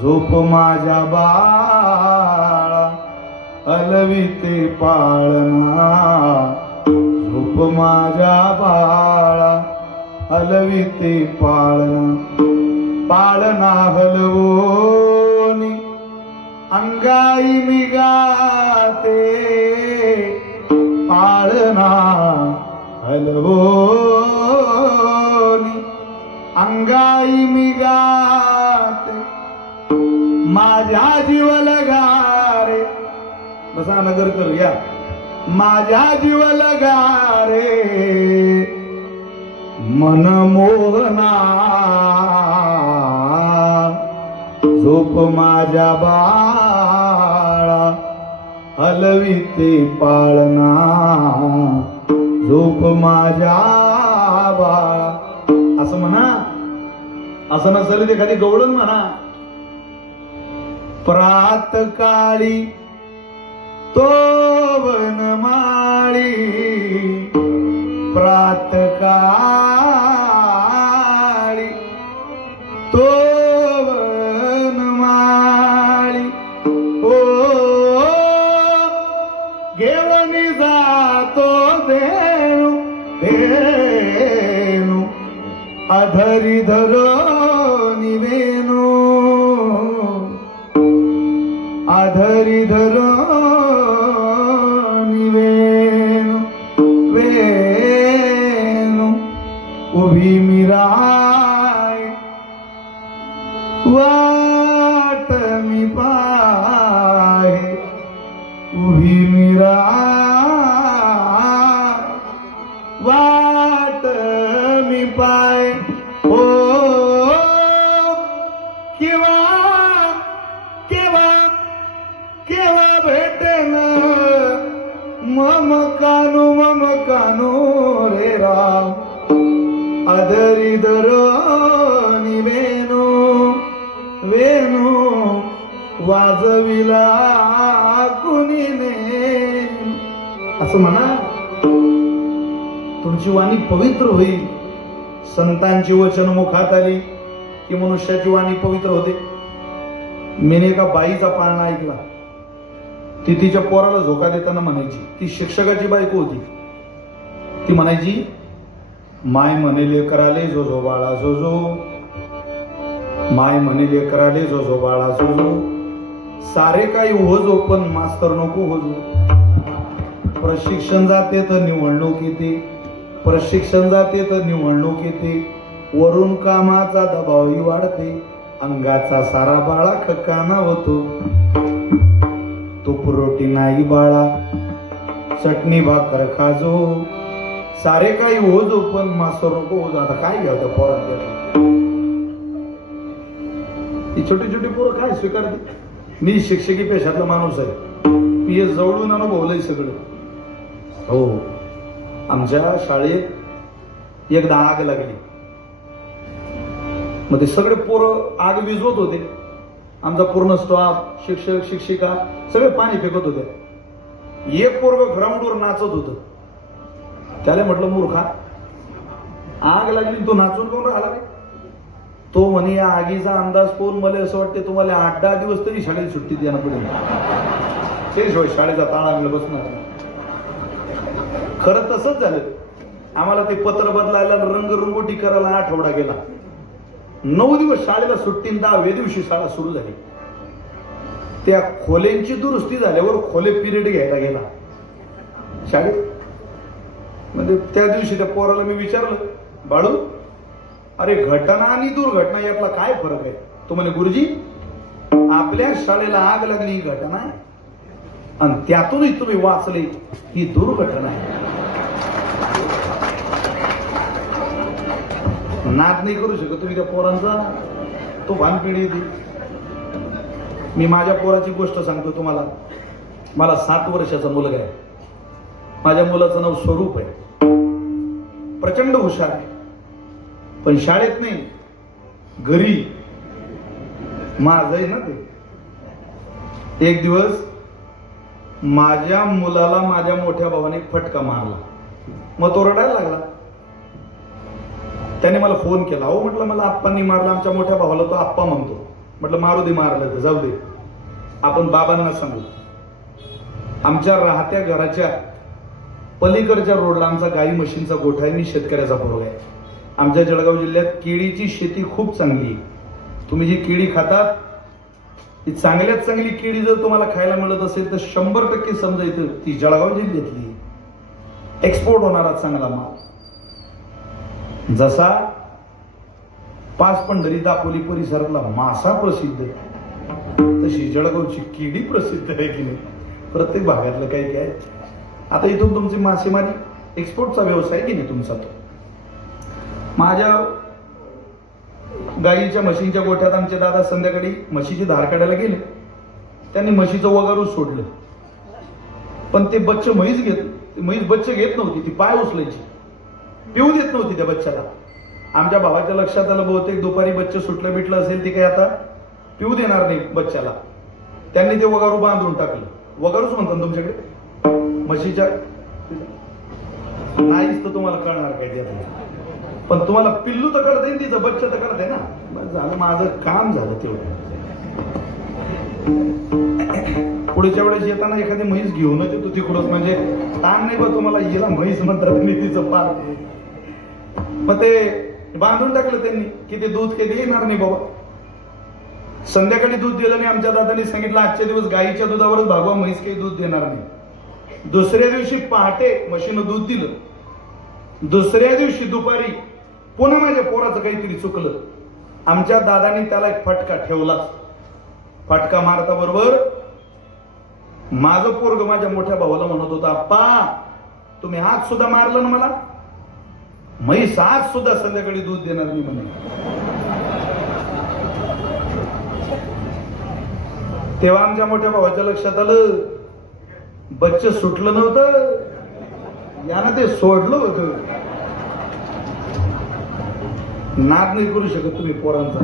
झोप माझ्या बाळा हलविते पाळणा. झोप माझ्या बाळा हलविते पाळणा. पाळणा हलवोनी अंगाई मी गाते. पाळणा हलवोनी अंगाई मी गाते. माझ्या जीव लगारे बसा नगर करूया. माझ्या जीव लगारे मन मोहना. झोप माझ्या बाळा हलविते पाळणा. झोप माझ्या बाळा असं म्हणा. असं नसेल एखादी गवळण म्हणा. प्रात काळी तो वनमाळी. प्रात काळी तो वनमाळी. ओ घेवनी जातो देणू देणू अधरी धरोनी वेणू. अधरी धरोनी वेणू वेणू. उभी मिराय वाट मी पाय. उभी मिराय वाट मी पाय. ओ केव्हा केव्हा केव्हा भेटेन मम कानू रे राम. अधरी धरोनी वेणू वेणू वाजविला कुणीने असं म्हणा. तुमची वाणी पवित्र होईल. संतांची वचन मुखात आली की मनुष्याची वाणी पवित्र होते. मी एका बाईचा पाळणा ऐकला. ती तिच्या पोराला झोका देताना म्हणायची. ती शिक्षकाची बायको होती. ती म्हणायची माय म्हणे लेकराले जो जो बाळा जो जो. माय म्हणे लेकराले जो जो बाळा जो जो. सारे काही होजो पण मास्तर नको होजो. प्रशिक्षण जाते तर निवडणूक येते. प्रशिक्षण जाते तर निवडणूक येते. वरून कामाचा दबावही वाढते. अंगाचा सारा बाळा खकाना होतो. तूप रोटी नाही बाळा चटणी भाकर खाजो. सारे काही होजो पण मास्तर नको होजो. आता काय घ्यावं पोरात. ही छोटी छोटी पोरं काय स्वीकारते. मी शिक्षकी पेशातला माणूस आहे. मी हे जवळून अनुभवलंय सगळं. हो आमच्या शाळेत एकदा आग लागली. मग ते सगळे पोरं आग विझवत होते. आमचा पूर्ण स्टाफ शिक्षक शिक्षिका सगळे पाणी फेकत होते. एक पोरग ग्राउंडवर नाचत होत. त्याला म्हटलं मूर्खा आग लागली तू नाचून कोण राहिला रे. तो म्हणे या आगीचा अंदाज पाहून मला असं वाटते तुम्हाला 8-10 दिवस तरी शाळेत सुट्टी द्यायला पडेल. ते शिवाय शाळेचा ताळा मिळ बसणार. खरं तसंच झालं. आम्हाला ते पत्र बदलायला रंगरंगोटी करायला आठवडा गेला. 9 दिवस शाळेला सुट्टी, 10व्या दिवशी शाळा सुरू झाली. त्या खोल्यांची दुरुस्ती झाल्यावर खोले पिरियड घ्यायला गेला शाळेत. म्हणजे त्या दिवशी त्या पोराला मी विचारलं, बाळू अरे घटना आणि दुर्घटना यातला काय फरक आहे? तो म्हणे गुरुजी आपल्या शाळेला आग लागली ही घटना आहे आणि त्यातूनही तुम्ही वाचले ही दुर्घटना आहे. नाद नाही करू शकत तुम्ही त्या पोरांचा. तो भानपिढी येते. मी माझ्या पोराची गोष्ट सांगतो तुम्हाला. मला 7 वर्षाचा मुलगा आहे. माझ्या मुलाचं नाव स्वरूप आहे. प्रचंड हुशार आहे, पण शाळेत नाही, घरी माझं आहे ना ते. एक दिवस माझ्या मुलाला माझ्या मोठ्या भावाने फटका मारला. मग तो रडायला लागला. त्याने मला फोन केला. अहो म्हटलं मला आप्पांनी मारला. आमच्या मोठ्या भावाला तो आप्पा म्हणतो. म्हटलं मारू दे, मारलं तर जाऊ दे, आपण बाबांना सांगू. आमच्या राहत्या घराच्या पलीकडच्या रोडला आमचा गाई म्हशींचा गोठा आहे. मी शेतकऱ्याचा पोरगा आहे. आमच्या जळगाव जिल्ह्यात केळीची शेती खूप चांगली आहे. तुम्ही जी केळी खातात ती चांगल्यात चांगली केळी जर तुम्हाला खायला मिळत असेल तर 100% समजायचं ती जळगाव जिल्ह्यातली. एक्सपोर्ट होणारा चांगला माल. जसा 5 पंढरी दापोली परिसरातला मासा प्रसिद्ध तशी जळगावची केळी प्रसिद्ध आहे की नाही? प्रत्येक भागातलं काही काय. आता इथून तुमची मासेमारी एक्सपोर्टचा व्यवसाय की नाही तुमचा? तो माझ्या गाईच्या म्हशींच्या गोठ्यात आमचे दादा संध्याकाळी म्हशीची धार काढायला गेले. त्यांनी म्हशीचं वगारू सोडलं, पण ते बच्चे म्हैस बच्चे घेत नव्हती. ती पाय उचलायची, पिऊ देत नव्हती त्या बच्च्याला. आमच्या भावाच्या लक्षात आलं बहुतेक दुपारी बच्चे सुटलं बिटलं असेल, ती काही आता पिऊ देणार नाही बच्च्याला. त्यांनी ते वगारू बांधून टाकलं. वगारूच म्हणतात तुमच्याकडे म्हशीच्या? नाहीच तर तुम्हाला कळणार काय त्यात. पण तुम्हाला पिल्लू तर कळते, तिचं बच्चा तर कळते ना. बस झालं, माझं काम झालं तेवढं. पुढच्या वेळेस येताना एखादी म्हैस घेऊनच येतो तिकडून. म्हणजे ताण नाही बा तुम्हाला, हिला म्हैस म्हणतात मी तिचं पार. मग ते बांधून टाकलं त्यांनी की ते दूध कधी येणार नाही बाबा. संध्याकाळी दूध दिलं नाही. आमच्या दादाने सांगितलं आजच्या दिवस गाईच्या दुधावरच भागवा, म्हैस काही दूध देणार नाही. दुसऱ्या दिवशी पहाटे म्हशीनं दूध दिलं. दुसऱ्या दिवशी दुपारी पुन्हा माझ्या पोराचं काहीतरी चुकलं. आमच्या दादाने त्याला एक फटका ठेवलाच. फटका मारता बरोबर माझं पोरग माझ्या मोठ्या भावाला म्हणत होता, आप्पा तुम्ही आज सुद्धा मारलं ना मला, म्हैस आज सुद्धा संध्याकाळी दूध देणार नाही म्हणे. तेव्हा आमच्या मोठ्या भावाच्या लक्षात आलं बच्चे सुटलं नव्हतं, यानं ते सोडलं होतं. नाद नाही करू शकत तुम्ही पोरांचा.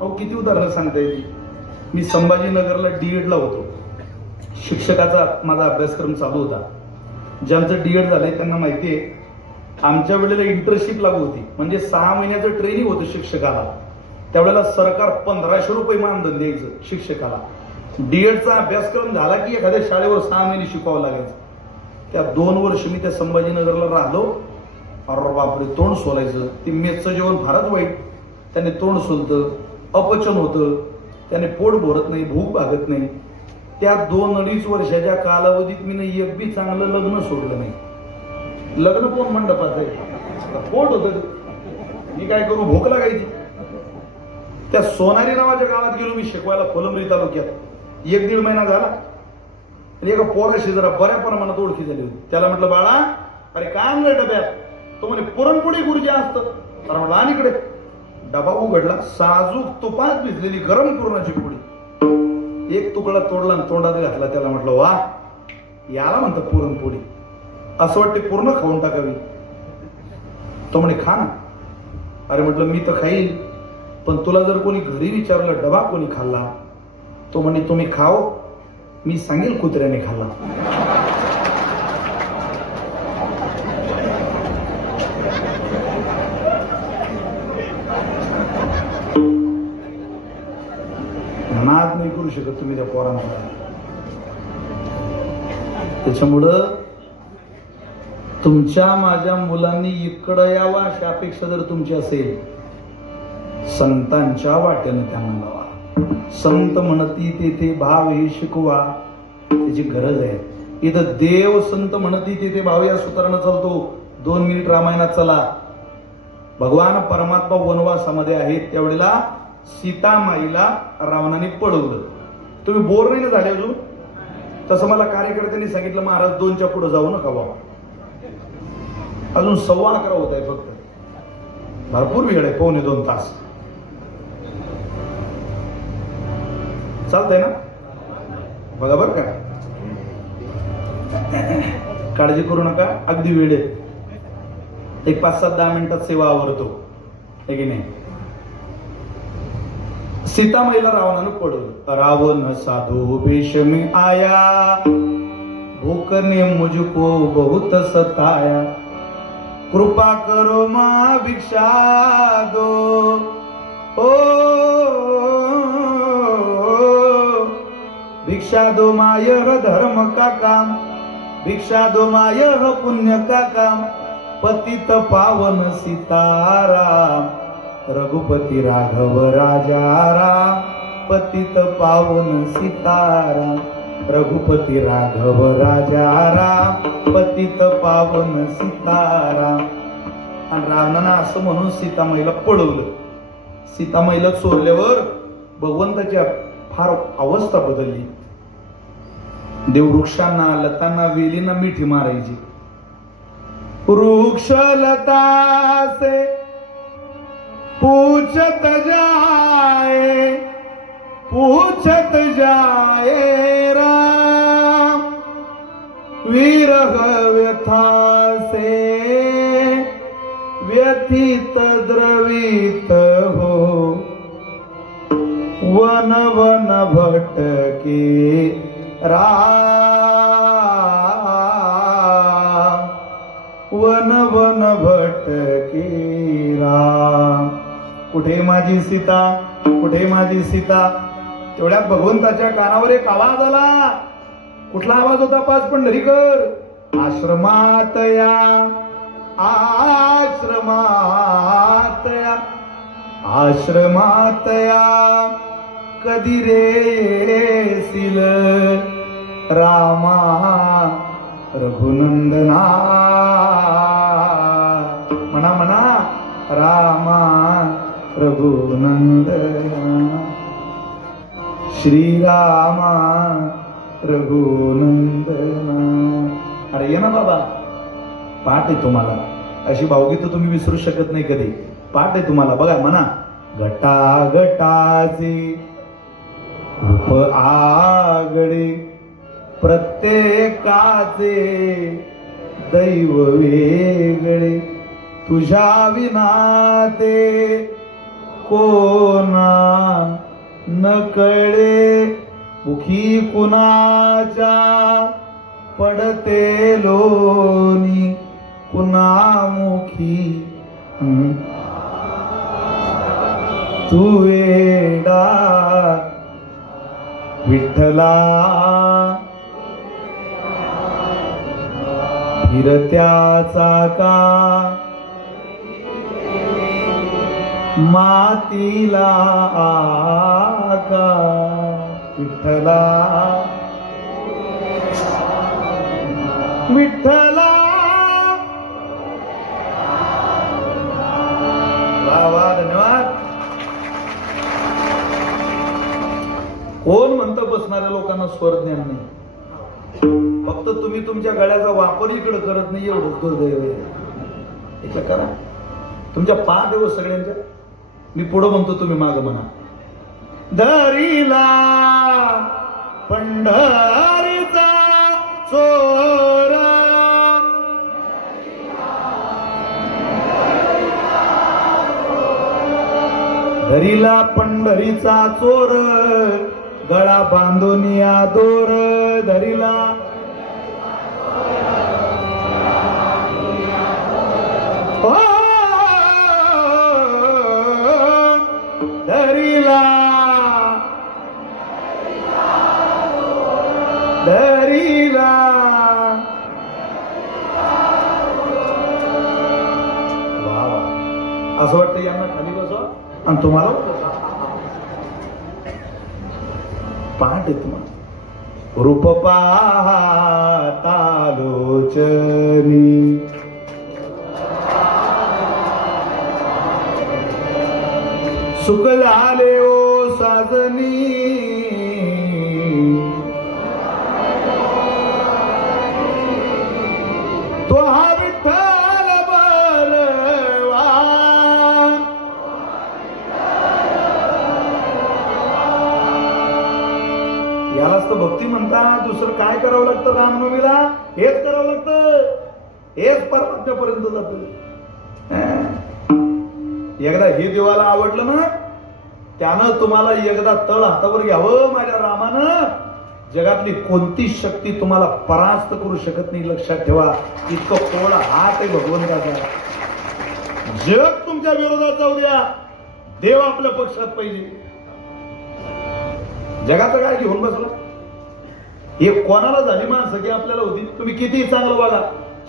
अहो किती उदाहरणं सांगता येईल. मी संभाजीनगरला D.Ed ला होतो. शिक्षकाचा माझा अभ्यासक्रम चालू होता. ज्यांचं D.Ed झालंय त्यांना माहितीये आमच्या वेळेला इंटर्नशिप लागू होती. म्हणजे 6 महिन्याचं ट्रेनिंग होतं शिक्षकाला. त्यावेळेला सरकार 1500 रुपये मानधन द्यायचं शिक्षकाला. D.Ed चा अभ्यासक्रम झाला की एखाद्या शाळेवर 6 महिने शिकवावं लागायचं. त्या 2 वर्ष मी त्या संभाजीनगरला राहिलो. अरे बापरे, तोंड सोलायचं. ते मेसचं जेवण फारच वाईट. त्याने तोंड सोलतं, अपचन होतं, त्याने पोट भरत नाही, भूक भागत नाही. त्या 2-2.5 वर्षाच्या कालावधीत मी एक बी चांगलं लग्न सोडलं नाही. लग्न कोण मंडपात आहे, पोट होतं. मी काय करू, भूक लागायची. त्या सोनारी नावाच्या गावात गेलो मी शिकवायला फुलंब्री तालुक्यात. 1-1.5 महिना झाला आणि एका पोराशी जरा बऱ्या प्रमाणात ओळखी झाली होती. त्याला म्हटलं, बाळा अरे काय आणलं डब्यात? तो म्हणे पुरणपोळी गुरुजी असतं. तर म्हटलं आणि इकडे. डबा उघडला, साजूक तुपात भिजलेली गरम पुरणाची पोळी. एक तुकडा तोडला आणि तोंडात घातला. त्याला म्हटलं, वा याला म्हणतात पुरणपोळी, असं वाटते पूर्ण खाऊन टाकावी. तो म्हणे खा ना. अरे म्हटलं मी तर खाईल, पण तुला जर कोणी घरी विचारलं डबा कोणी खाल्ला, तो म्हणे तुम्ही खाओ, मी सांगेल कुत्र्याने खाल्ला. नाद नाही करू शकत तुम्ही त्या पोरांचा. त्याच्यामुळं तुमच्या माझ्या मुलांनी इकडं यावं अशी अपेक्षा जर तुमची असेल, संतांच्या वाटेने त्यांना लावा. संत म्हणती तेथे भाव हे शिकवा, त्याची गरज आहे. इथं देव संत म्हणती तेथे भाव या सूत्रानं चालतो. 2 मिनिट रामायणात चला. भगवान परमात्मा वनवासामध्ये आहेत, त्यावेळेला सीतामाईला रावणाने पळवलं. तुम्ही बोर नाही ना झाले अजून? तसं मला कार्यकर्त्यांनी सांगितलं, महाराज 2च्या पुढे जाऊ नका बाबा, अजून 11:15 होत आहे फक्त, भरपूर वेळ आहे, 1.25 तास. चालतंय ना? बघा बरं का, काळजी करू नका, अगदी वेळ आहे. एक 5-7-10 मिनिटात सेवा आवरतो, है की नाही? सीतामाईला रावणानं पडवलं. रावण साधू वेश में आया, भूख ने मुझको बहुत सताया, कृपा करो मां भिक्षा दो. ओ भिक्षा दो मां यह धर्म का काम, भिक्षा दो मां यह पुण्य का काम, पतित पावन सीताराम, रघुपति राघव राजा राम, पतित पावन सीताराम, रघुपति राघव राजा राम, पतित पावन सीताराम. आणि रावणानं असं म्हणून सीतामाईला पळवलं. सीतामाईला चोरल्यावर भगवंताची फार अवस्था बदलली. देव वृक्षांना, लतांना, वेलींना मिठी मारायची. वृक्ष लता से पूछत जाए, पूछत जाए राम, विरह व्यथा से व्यथित द्रवित हो, वन वन भटके राम, वन वन भटके राम. कुठे माझी सीता, कुठे माझी सीता. तेवढ्यात भगवंताच्या कानावर एक आवाज आला. कुठला आवाज होता? 5 पंढरीकर. आश्रमात या, आश्रमात या, आश्रमात या, कधी रे येशील रामा रघुनंदना. म्हणा म्हणा, रामा रघुनंदना, श्रीरामा रघुनंदना. अरे ये ना बाबा, पाठ आहे तुम्हाला. अशी भावगीत तुम्ही विसरू शकत नाही कधी. पाठ आहे तुम्हाला. बघा म्हणा, घटा घटाचे रूप आगळे, प्रत्येकाचे दैव वेगळे, तुझ्या विना ते कोणा न कळे, मुखी कुणाच्या पडते लोणी, कुणामुखी तू वेडा विठ्ठला, फिरत्याचा का मातीला आका, विठ्ठला विठ्ठला. वा वा, धन्यवाद. कोण म्हणतं बसणाऱ्या लोकांना स्वर ज्ञान नाही? फक्त तुम्ही तुमच्या गळ्याचा वापर इकडे करत नाही, एवढंच दुर्दैव आहे. करा. तुमच्या पाठ देव सगळ्यांच्या. मी पुढं म्हणतो, तुम्ही माग म्हणा. दरीला पंढरीचा चोर, दरीला पंढरीचा चोर, गळा बांधून या दोर, दरीला दरीला, दरीला असं वाटतं यांना खाली बसवा आणि तुम्हाला पाठ येत मग रूप पाहता लोचनी सुख झाले ओ साजनी तो हा विठ्ठल बलवा यालाच तर भक्ती म्हणतात. दुसरं काय करावं लागतं रामनवमीला? हेच करावं लागतं. हेच परमात्म्यापर्यंत जात. एकदा हे देवाला आवडलं ना त्यानं तुम्हाला एकदा तळ हातावर घ्यावं. माझ्या रामानं जगातली कोणती शक्ती तुम्हाला परास्त करू शकत नाही. लक्षात ठेवा. इतकं कोण हात आहे भगवंताचा. जग तुमच्या विरोधात जाऊ द्या, देव आपल्या पक्षात पाहिजे. जगाचं काय घेऊन बसला? हे कोणाला झाली माणसं की आपल्याला होती? तुम्ही किती चांगलं बघा,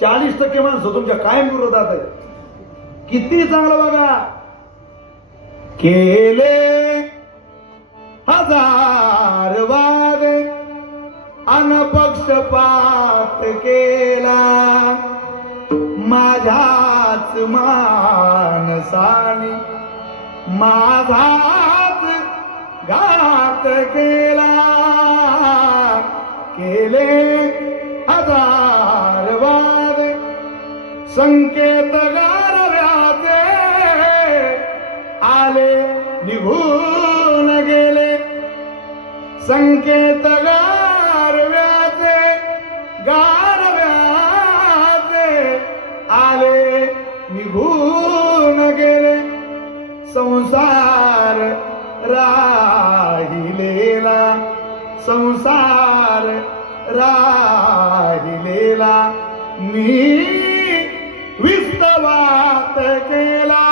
40% माणसं तुमच्या कायम विरोधात आहे. किती चांगलं बघा. केले हजार वादे अनपक्षपात केला माझ्याच मानसाने माझाच घात केला. केले हजार वादे संकेत गारव्याचे आले निघून गेले. संकेत गारव्याचे आले निघून गेले. संसार राहिलेला संसार राहिलेला मी विस्तवात केला.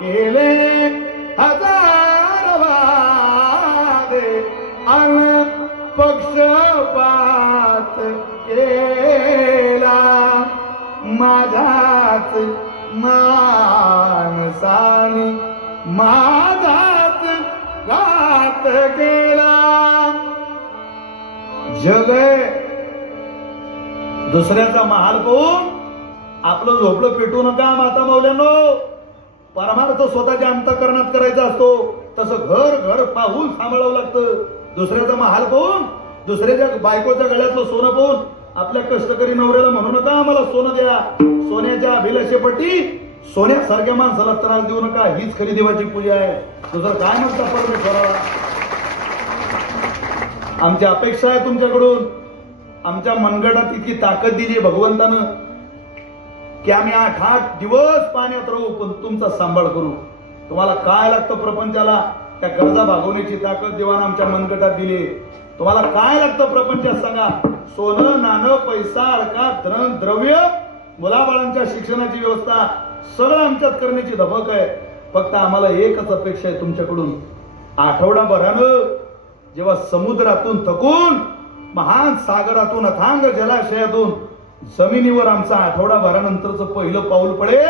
केले हजार वादे अन पक्षपात केला माझाच मानसाने माझाच घात केला. जग दुसऱ्याचा महाल पाहून आपलं झोपडं पेटू नका माता मौल्यांनो. परमार्थ स्वतःच्या अंतःकरणात करायचा असतो. तसं घर घर पाहून सांभाळावं लागतं. दुसऱ्याचा महाल पाहून, दुसऱ्याच्या बायकोच्या गळ्यातलं सोनं पाहून आपल्या कष्टकरी नवऱ्याला म्हणू नका आम्हाला सोनं द्या. सोन्याच्या अभिलाषेपटी सोन्यासारख्या माणसाला त्रास देऊ नका. हीच खरी देवाची पूजा आहे. दुसरं काय म्हणता परमेश्वराला? आमची अपेक्षा आहे तुमच्याकडून. आमच्या मनगटात इतकी ताकद दिली भगवंतानं की आम्ही 8 दिवस पाण्यात राहू पण तुमचा सांभाळ करू. तुम्हाला काय लागतं प्रपंचाला त्या गरजा भागवण्याची ताकद देवानं आमच्या मनगटात दिली. तुम्हाला काय लागतं प्रपंचात सांगा? सोनं नाणं पैसा अडका धन द्रव्य मुलाबाळांच्या शिक्षणाची व्यवस्था सगळं आमच्यात करण्याची धमक आहे. फक्त आम्हाला एकच अपेक्षा आहे तुमच्याकडून. आठवडाभरानं जेव्हा समुद्रातून थकून महान सागरातून अथांग जलाशयातून जमिनीवर आमचा आठवडाभरानंतरचं पहिलं पाऊल पडेल,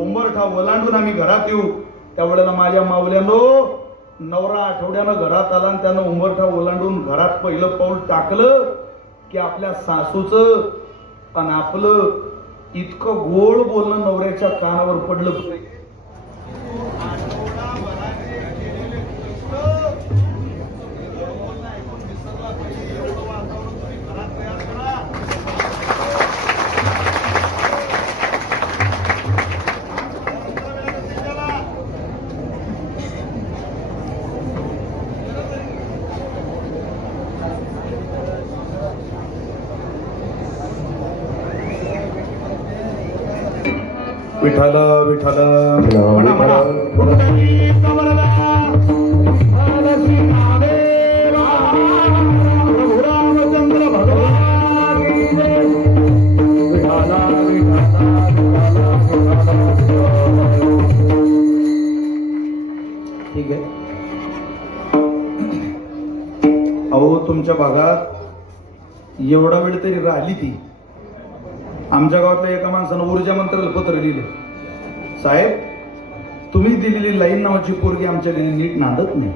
उंबरठा ओलांडून आम्ही घरात येऊ, त्यावेळेला माझ्या मावल्यानो नवरा आठवड्यानं घरात आला आणि त्यानं उंबरठा ओलांडून घरात पहिलं पाऊल टाकलं की आपल्या सासूचं आणि आपलं इतकं गोड बोलणं नवऱ्याच्या कानावर पडलं. विठाल विठाल म्हणा म्हणा रामचंद्र भगवान ठीक आहे. अहो तुमच्या भागात एवढा वेळ तरी राहिली ती. आमच्या गावातल्या एका माणसानं ऊर्जा मंत्र्याला पत्र लिहिलं साहेब, तुम्ही दिलेली लाईन नावाची पोरगी आमच्या घरी नीट नांदत नाही.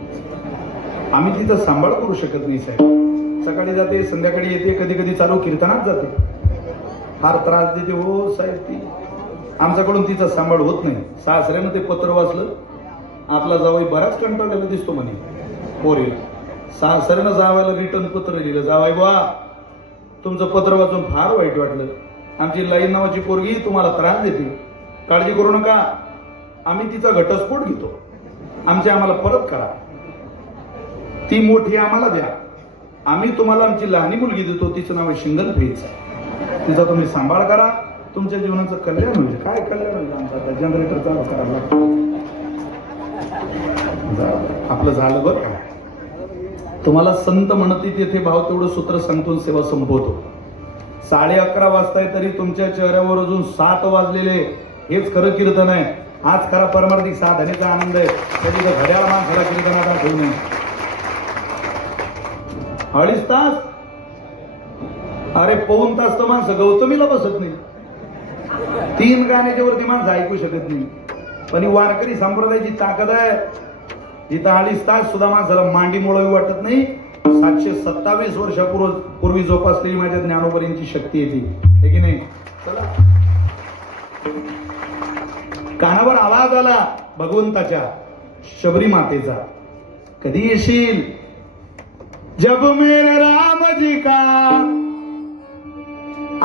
आम्ही तिथं सांभाळ करू शकत नाही साहेब. सकाळी जाते, संध्याकाळी येते, कधी कधी चालू कीर्तनात जाते. फार त्रास देते हो साहेब ती. आमच्याकडून तिचा सांभाळ होत नाही. सासऱ्यानं ते पत्र वाचलं, आपला जावई बराच कंटाळलेला दिसतो म्हणे पोरीला. सासऱ्यानं जावायला रिटर्न पत्र लिहिलं, जावाई बा तुमचं पत्र वाचून फार वाईट वाटलं. आमची लाईन नावाची पोरगी तुम्हाला त्रास देते, काळजी करू नका, आम्ही तिचा घटस्फोट घेतो, आम्हाला परत करा. ती मोठी आम्हाला द्या, आम्ही तुम्हाला आमची लहानी मुलगी देतो, तिचं नाव आहे शिंगल फेज. तिचा तुम्ही सांभाळ करा, तुमच्या जीवनाचं कल्याण होईल. काय कल्याण होईल? आमचा जनरेटर चालू करायला आपलं झालं बरं का. तुम्हाला संत म्हणती तेथे भाव तेवढं सूत्र सांगतो, सेवा संपवतो. 11:30 वाजताय तरी तुमच्या चेहऱ्यावर अजून 7 वाजलेले. हेच खरं कीर्तन आहे. हाच खरा परमार्थिक साधनेचा आनंद आहे. कधी तर घड्याळ माणसाला कीर्तनात आठवू नये. 2.5 तास, अरे 1.25 तास तर माणसं गौतमीला बसत नाही. 3 गाण्याच्या वरती माणसं ऐकू शकत नाही. पण ही वारकरी संप्रदायाची ताकद आहे. जिथं 2.5 तास सुद्धा माणसाला मांडी मोडावी वाटत नाही. 727 वर्षापूर्वी जोपासलेली माझ्या ज्ञानोबरींची शक्ती येते, हे की नाही? चला, कानावर आवाज आला भगवंताच्या, शबरी मातेचा, कधी येशील? जब मेरे राम जी का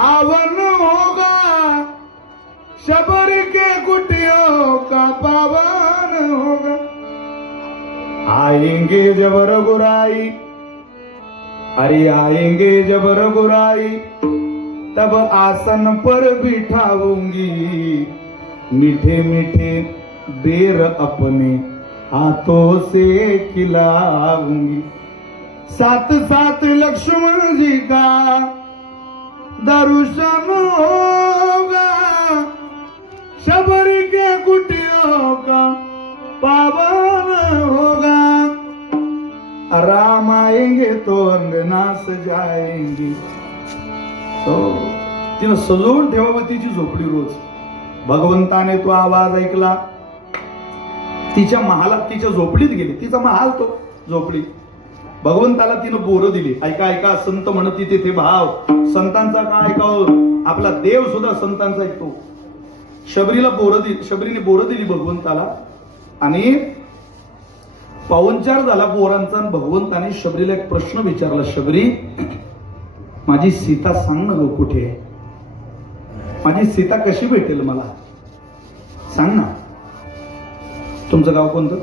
आवन होगा, शबर के कुटियों का पावन होगा. आएंगे जब रघुराई, अरे आएंगे जब रघुराई, तब आसन पर बिठाऊंगी, मीठे मीठे बेर अपने हाथों से खिलाऊंगी. 7 लक्ष्मण जी का दर्शन होगा, शबर के कुटियों का पावन होगा. राम आएंगे तो अंगना सजाएंगे. तिनं सजवून ठेवावं तिची झोपडी रोज. भगवंताने तो आवाज ऐकला, तिच्या महालात, तिच्या झोपडीत गेली. तिचा महाल तो झोपडी. भगवंताला तिनं बोरं दिली. ऐका ऐका, संत म्हणती तेथे भाव. संतांचा का ऐकावं? आपला देव सुद्धा संतांचा ऐकतो. शबरीने बोरं दिली भगवंताला, आणि पाहुणचार झाला बोरांचा. भगवंताने शबरीला एक प्रश्न विचारला, शबरी माझी सीता सांग ना गं, कुठे आहे? माझी सीता कशी भेटेल मला, सांग ना. तुमचं गाव कोणतं?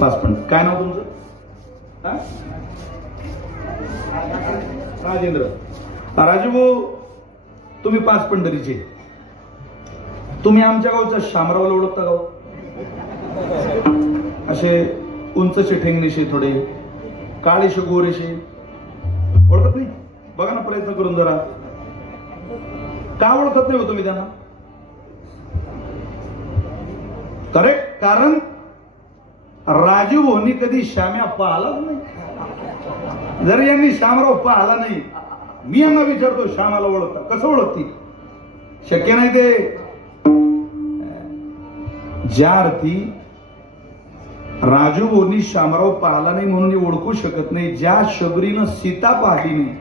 पाचपंड. काय नाव तुमचं? राजेंद्र. राजूभाऊ, तुम्ही पाचपंढरीचे. तुम्ही आमच्या गावच्या शामरावला ओळखता गाव? असे उंचशे ठेंगणेशे, थोडे काळेशे गोरेशे, ओळखत नाही? बघा ना, प्रयत्न करून जरा. का ओळखत नाही हो तुम्ही त्यांना? करेक्ट, कारण राजू भाऊनी कधी श्याम्या पाहिलाच नाही. जर यांनी श्यामराव पाहिला नाही, मी यांना विचारतो श्यामाला ओळखता? कसं ओळखती? शक्य नाही ते. ज्या अर्थी राजू भाऊनी श्यामराव पाहिला नाही म्हणून ओळखू शकत नाही, ज्या शबरीनं सीता पाहिली नाही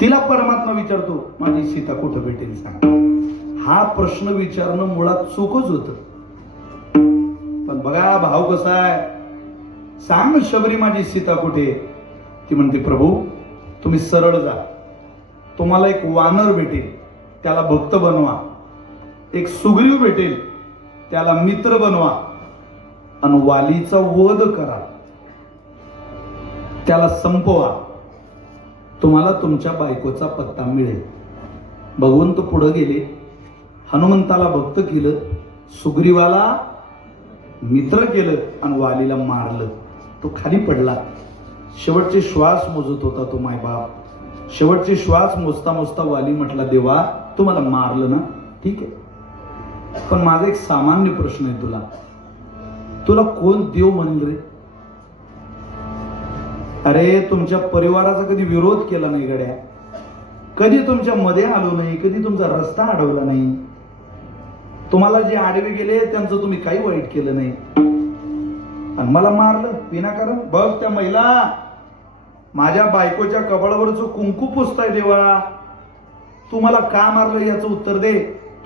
तिला परमात्मा विचारतो माझी सीता कुठं भेटेल सांग. हा प्रश्न विचारणं मुळात चूकच होतं. पण बघा भाव कसा आहे. सांग शबरी माझी सीता कुठे? ती म्हणते प्रभू तुम्ही सरळ जा, तुम्हाला एक वानर भेटेल, त्याला भक्त बनवा. एक सुग्रीव भेटेल, त्याला मित्र बनवा, आणि वालीचा वध करा, त्याला संपवा, तुम्हाला तुमच्या बायकोचा पत्ता मिळेल. भगवंत पुढे गेले, हनुमंताला भक्त केलं, सुग्रीवाला मित्र केलं, आणि वालीला मारलं. तो खाली पडला. शेवटचे श्वास मोजत होता तो मायबाप. शेवटचे श्वास मोजता मोजता वाली म्हटला, देवा तू मला मारलं ना, ठीक आहे, पण माझा एक सामान्य प्रश्न आहे तुला. तुला कोण देव म्हणेल रे? अरे तुमच्या परिवाराचा कधी विरोध केला नाही गड्या, कधी तुमच्या मध्ये आलो नाही, कधी तुमचा रस्ता अडवला नाही. तुम्हाला जे आडवे गेले त्यांचं तुम्ही काही वाईट केलं नाही आणि मला मारलं विनाकारण. बघ त्या महिला माझ्या बायकोच्या कपाळावरचं कुंकू पुसताय देवा, तू मला का मारलं याचं उत्तर दे.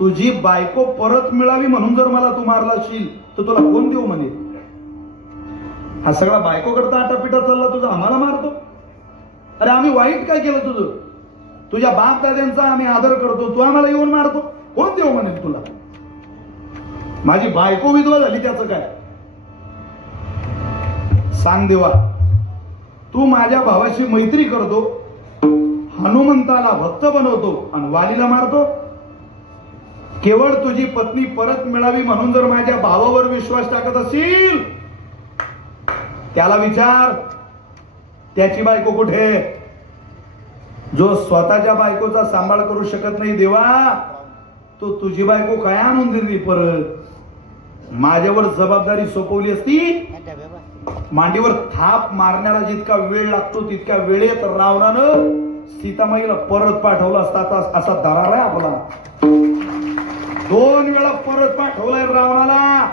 तुझी बायको परत मिळावी म्हणून जर मला तू मारला असशील तर तुला कोण देऊ म्हणे. हा सगळा बायको करता आटापिटा चालला तुझा, आम्हाला मारतो. अरे आम्ही वाईट काय केलं तुझं? तुझ्या बाप दाद्यांचा आम्ही आदर करतो, तू आम्हाला येऊन मारतो. कोण देऊ म्हणेल तुला? माझी बायको विधवा झाली त्याचं काय? सांग देवा. तू माझ्या भावाशी मैत्री करतो, हनुमंताला भक्त बनवतो आणि वालीला मारतो. केवळ तुझी पत्नी परत मिळावी म्हणून जर माझ्या भावावर विश्वास टाकत असेल त्याला विचार, त्याची बायको कुठे? जो स्वतःच्या बायकोचा सांभाळ करू शकत नाही देवा, तो तुझी बायको काय आणून दिली परत? माझ्यावर जबाबदारी सोपवली असती, मांडीवर थाप मारण्याला जितका वेळ लागतो तितक्या वेळेत रावणानं सीतामाईला परत पाठवला असता. असा दरार आहे आपला. 2 वेळा परत पाठवलाय रावणाला.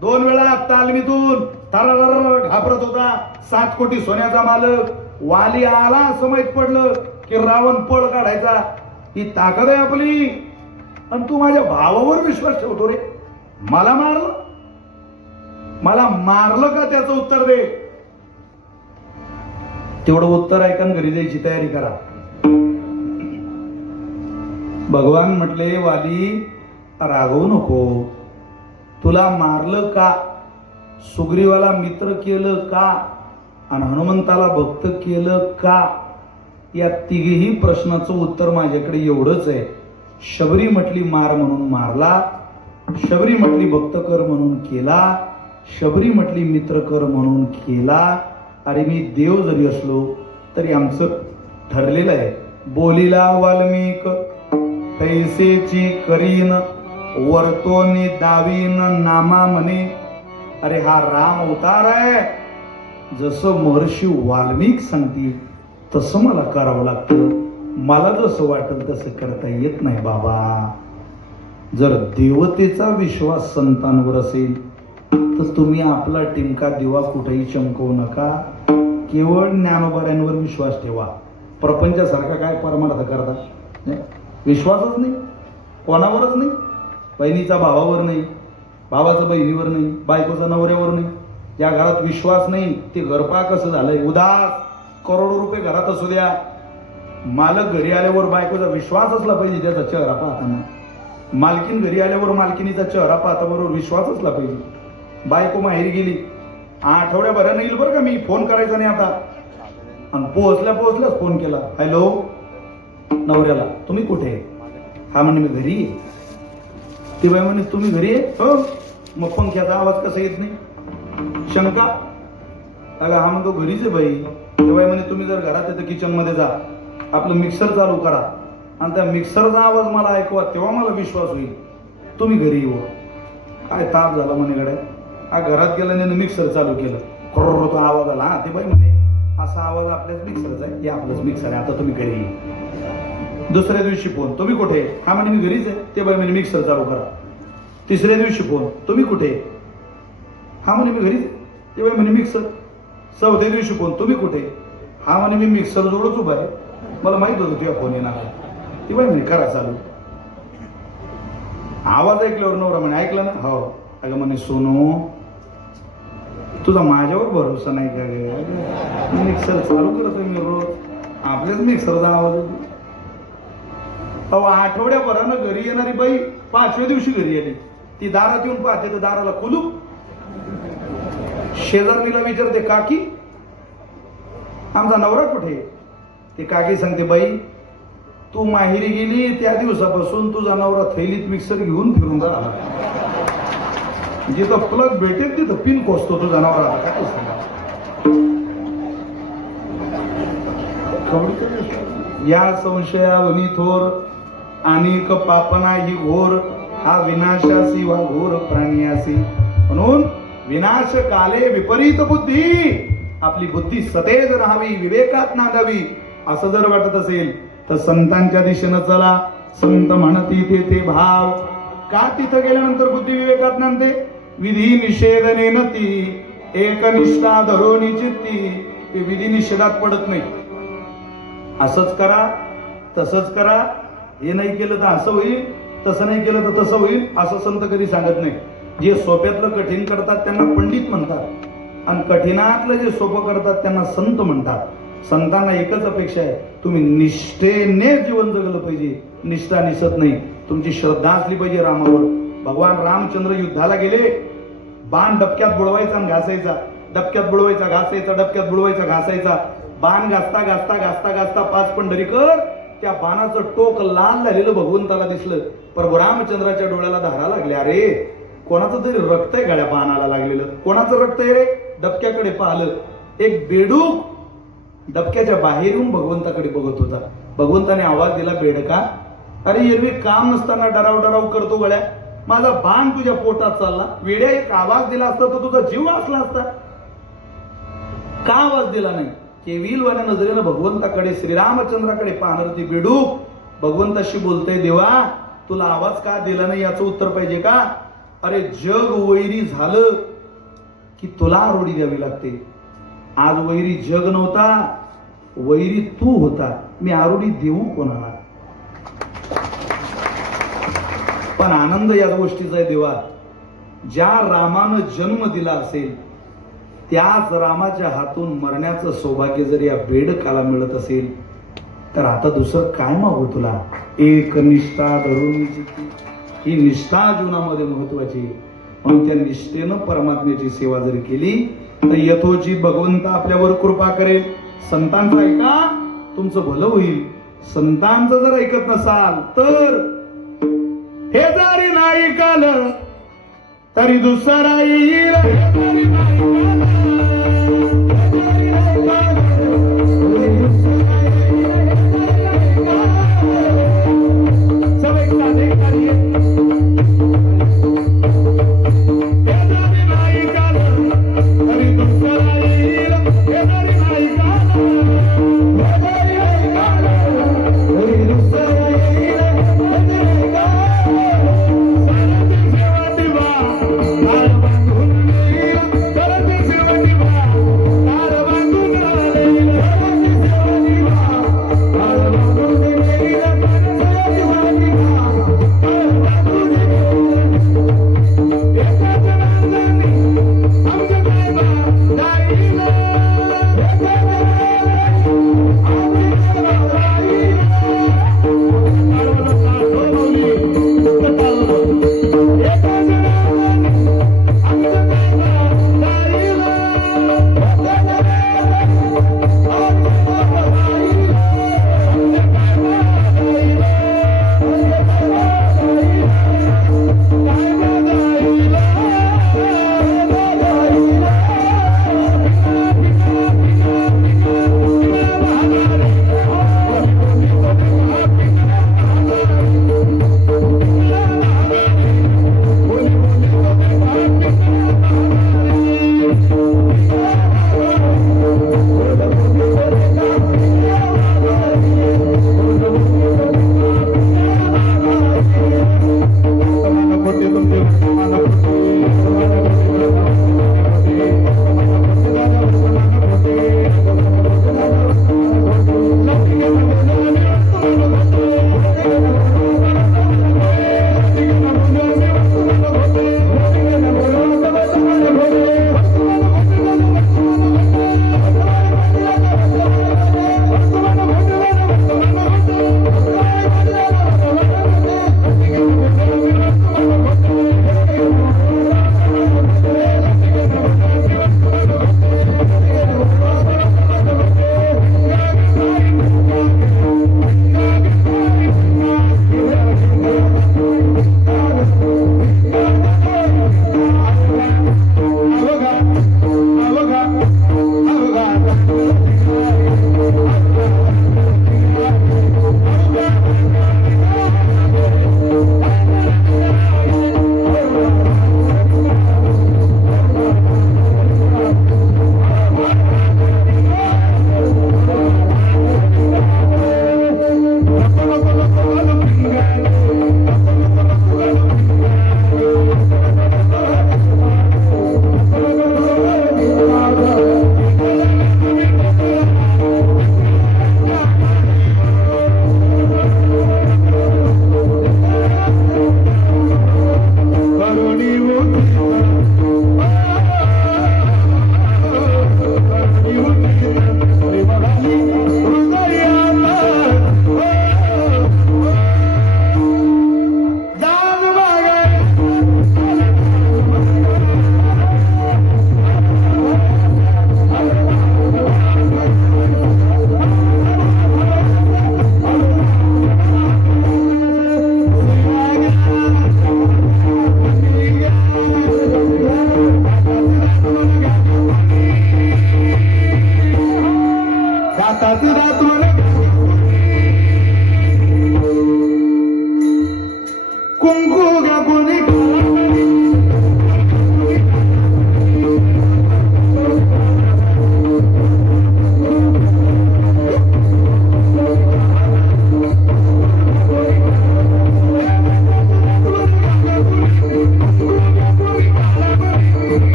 2 वेळा तालमीतून तरार घाबरत होता. 7 कोटी सोन्याचा मालक. वाली आला असं माहित पडलं की रावण पळ काढायचा. ही ताकद आहे आपली. आणि तू माझ्या भावावर विश्वास ठेवतो रे. मला मारलं, मला मारलं का त्याचं उत्तर दे. तेवढं उत्तर ऐका घरी जायची तयारी करा. भगवान म्हटले वाली रागवू नको. तुला मारलं का? सुग्रीवाला मित्र केलं का? आणि हनुमंताला भक्त केलं का? या तिघेही प्रश्नाचं उत्तर माझ्याकडे एवढंच आहे. शबरी म्हटली मार म्हणून मारला, शबरी म्हटली भक्त कर म्हणून केला, शबरी म्हटली मित्र कर म्हणून केला. अरे मी देव जरी असलो तरी आमचं ठरलेलं आहे. बोलिला वाल्मिक तैसेची करीन, वर्तोनी दावीन नामा म्हणे. अरे हा राम अवतार आहे. जसं महर्षी वाल्मिक सांगतील तसं मला करावं लागतं. मला जसं वाटेल तसं करता येत नाही बाबा. जर देवतेचा विश्वास संतांवर असेल तर तुम्ही आपला टिमका दिवा कुठेही चमकवू नका. केवळ ज्ञानोबाऱ्यांवर विश्वास ठेवा. प्रपंचासारखा काय परमार्थ करता? विश्वासच नाही कोणावरच नाही. बहिणीचा भावावर नाही, भावाचं बहिणीवर नाही, बायकोचा नवऱ्यावर नाही. ज्या घरात विश्वास नाही ते घरपा कसं झालंय उदास. करोडो रुपये घरात असू द्या, मालक घरी आल्यावर बायकोचा विश्वास असला पाहिजे त्याचा चेहरा पाहताना. मालकीन घरी आल्यावर मालकिनीचा चेहरा पाहता बरोबर विश्वास असला पाहिजे. बायको माहेरी गेली, आठवड्याभरानं येईल बरं का, मी फोन करायचा नाही आता. आणि पोहोचल्याच फोन केला, हॅलो नवऱ्याला, तुम्ही कुठे? हा म्हणे मी घरी आहे. ती बाई म्हणे तुम्ही घरी आहे? हो. मग पंख्याचा आवाज कसा येत नाही? शंका. अगं हा म्हणतो घरीच आहे बाई. ती बाई म्हणे तुम्ही जर घरात येतं किचन मध्ये जा, आपलं मिक्सर चालू करा आणि त्या मिक्सरचा आवाज मला ऐकवा, तेव्हा मला विश्वास होईल तुम्ही घरी येऊ. काय ताप झाला म्हणे गड्या. हा घरात गेला नाही मिक्सर चालू केलं, करोड तो आवाज आला. हा ते बाई म्हणे असा आवाज आपल्याच मिक्सरचा आहे, हे आपलंच मिक्सर आहे, आता तुम्ही घरी ये. दुसऱ्या दिवशी फोन, तुम्ही कुठे? हा म्हणे मी घरीच आहे. ते बाई म्हणे मिक्सर चालू करा. तिसऱ्या दिवशी फोन, तुम्ही कुठे? हा म्हणे मी घरीच. ते बाई म्हणे मिक्सर. चौथ्या दिवशी फोन, तुम्ही कुठे? हा म्हणे मी मिक्सर जवळच उभा आहे, मला माहित होतं तुझ्या फोन येणार. ती बाई म्हणे करा चालू. आवाज ऐकल्यावर नवरा म्हणे ऐकलं ना? हो. अगं म्हणे सोनू तुझा माझ्यावर भरोसा नाही का ग? मिक्सर चालू करतोय मी रोज, आपल्याच मिक्सरचा आवाज येतो. अहो आठवड्याभरानं घरी येणारी बाई 5व्या दिवशी घरी आली. ती दारात येऊन पाहते तर दाराला कुलूप. शेजारणीला विचारते काकी आमचा नवरा कुठे? ते काकी सांगते बाई तू माहेरी गेली त्या दिवसापासून तुझा नवरा थैलीत मिक्सर घेऊन फिरून राहिला. जिथं प्लग भेटेल तिथं पिन कोसतो तुझा नवरा. काय सांगा या संशयावनी थोर अनेक पापना ही घोर, हा विनाशासी वा घोर प्राणियासी. म्हणून विनाश काले विपरीत बुद्धी. आपली बुद्धी सतेज राहावी, विवेकात नांदावी. असं जर वाटत असेल तर संतांच्या दिशेनं चला. संत म्हणती तेथे भाव, का तिथं गेल्यानंतर बुद्धी विवेकात नांदते? विधी निषेधने ती एकनिष्ठा धरोनी चित्ती. ते विधी निषेधात पडत नाही. असंच करा तसंच करा, हे नाही केलं तर असं होईल, तसं नाही केलं तर तसं होईल, असं संत कधी सांगत नाही. जे सोप्यातलं कठीण करतात त्यांना पंडित म्हणतात आणि कठीणातलं जे सोपं करतात त्यांना संत म्हणतात. संतांना एकच अपेक्षा आहे, तुम्ही निष्ठेने जीवन जगलं पाहिजे. निष्ठा निसत नाही. तुमची श्रद्धा असली पाहिजे रामावर. भगवान रामचंद्र युद्धाला गेले, बाण डबक्यात बुडवायचा आणि घासायचा, डबक्यात बुडवायचा घासायचा, डबक्यात बुडवायचा घासायचा. बाण घासता घासता घासता घासता 5 पंढरीकर त्या बाणाचं टोक लाल झालेलं भगवंताला दिसलं. प्रभू रामचंद्राच्या डोळ्याला धारा लागल्या. अरे कोणाचं तरी रक्त आहे गाड्या बाणाला लागलेलं. कोणाचं रक्त आहे? डबक्याकडे पाहिलं. एक बेडूक डबक्याच्या बाहेर येऊन भगवंताकडे बघत होता. भगवंताने आवाज दिला, बेडका, अरे एरवी काम नसताना डराव डराव करतो गळ्या, माझा बाण तुझ्या पोटात चालला. वेड्या, एक आवाज दिला असता तर तुझा जीव वाचला असता. का आवाज दिला नाही? केविलवाल्या नजरेनं भगवंताकडे श्रीरामचंद्राकडे पाहणार ती बेडूक भगवंताशी बोलतय, देवा तुला आवाज का दिला नाही याचं उत्तर पाहिजे का? अरे जग वैरी झालं की तुला आरोडी द्यावी लागते. आज वैरी जग नव्हता, वैरी तू होता. मी आरोडी देऊ कोणाला? पण आनंद या गोष्टीचा आहे देवा, ज्या रामानं जन्म दिला असेल त्याच रामाच्या हातून मरण्याचं सौभाग्य जर या बेडकाला मिळत असेल तर आता दुसरं काय मागू तुला? एक निष्ठा धरून ही निष्ठा जीवनामध्ये महत्वाची. म्हणून त्या निष्ठेनं परमात्म्याची सेवा जर केली तर यथोचित भगवंत आपल्यावर कृपा करेल. संतांचं ऐका, तुमचं भलं होईल. संतांचं जर ऐकत नसाल तर हे जरी नाही काल तरी दुसरा येईल.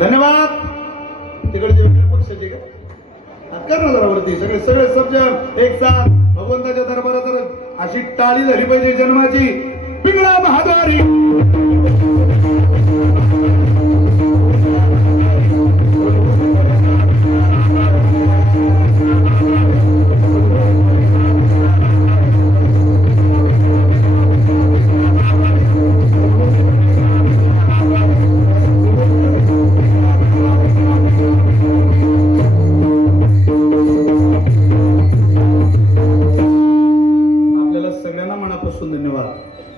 धन्यवाद. तिकडचे वेगळ्या पक्षाचे का हात कर ना जरा वरती. सगळे सगळे सज्जन एक साथ भगवंताच्या दरबारात तर अशी टाळी झाली पाहिजे जन्माची. पिंगळा महाद्वारी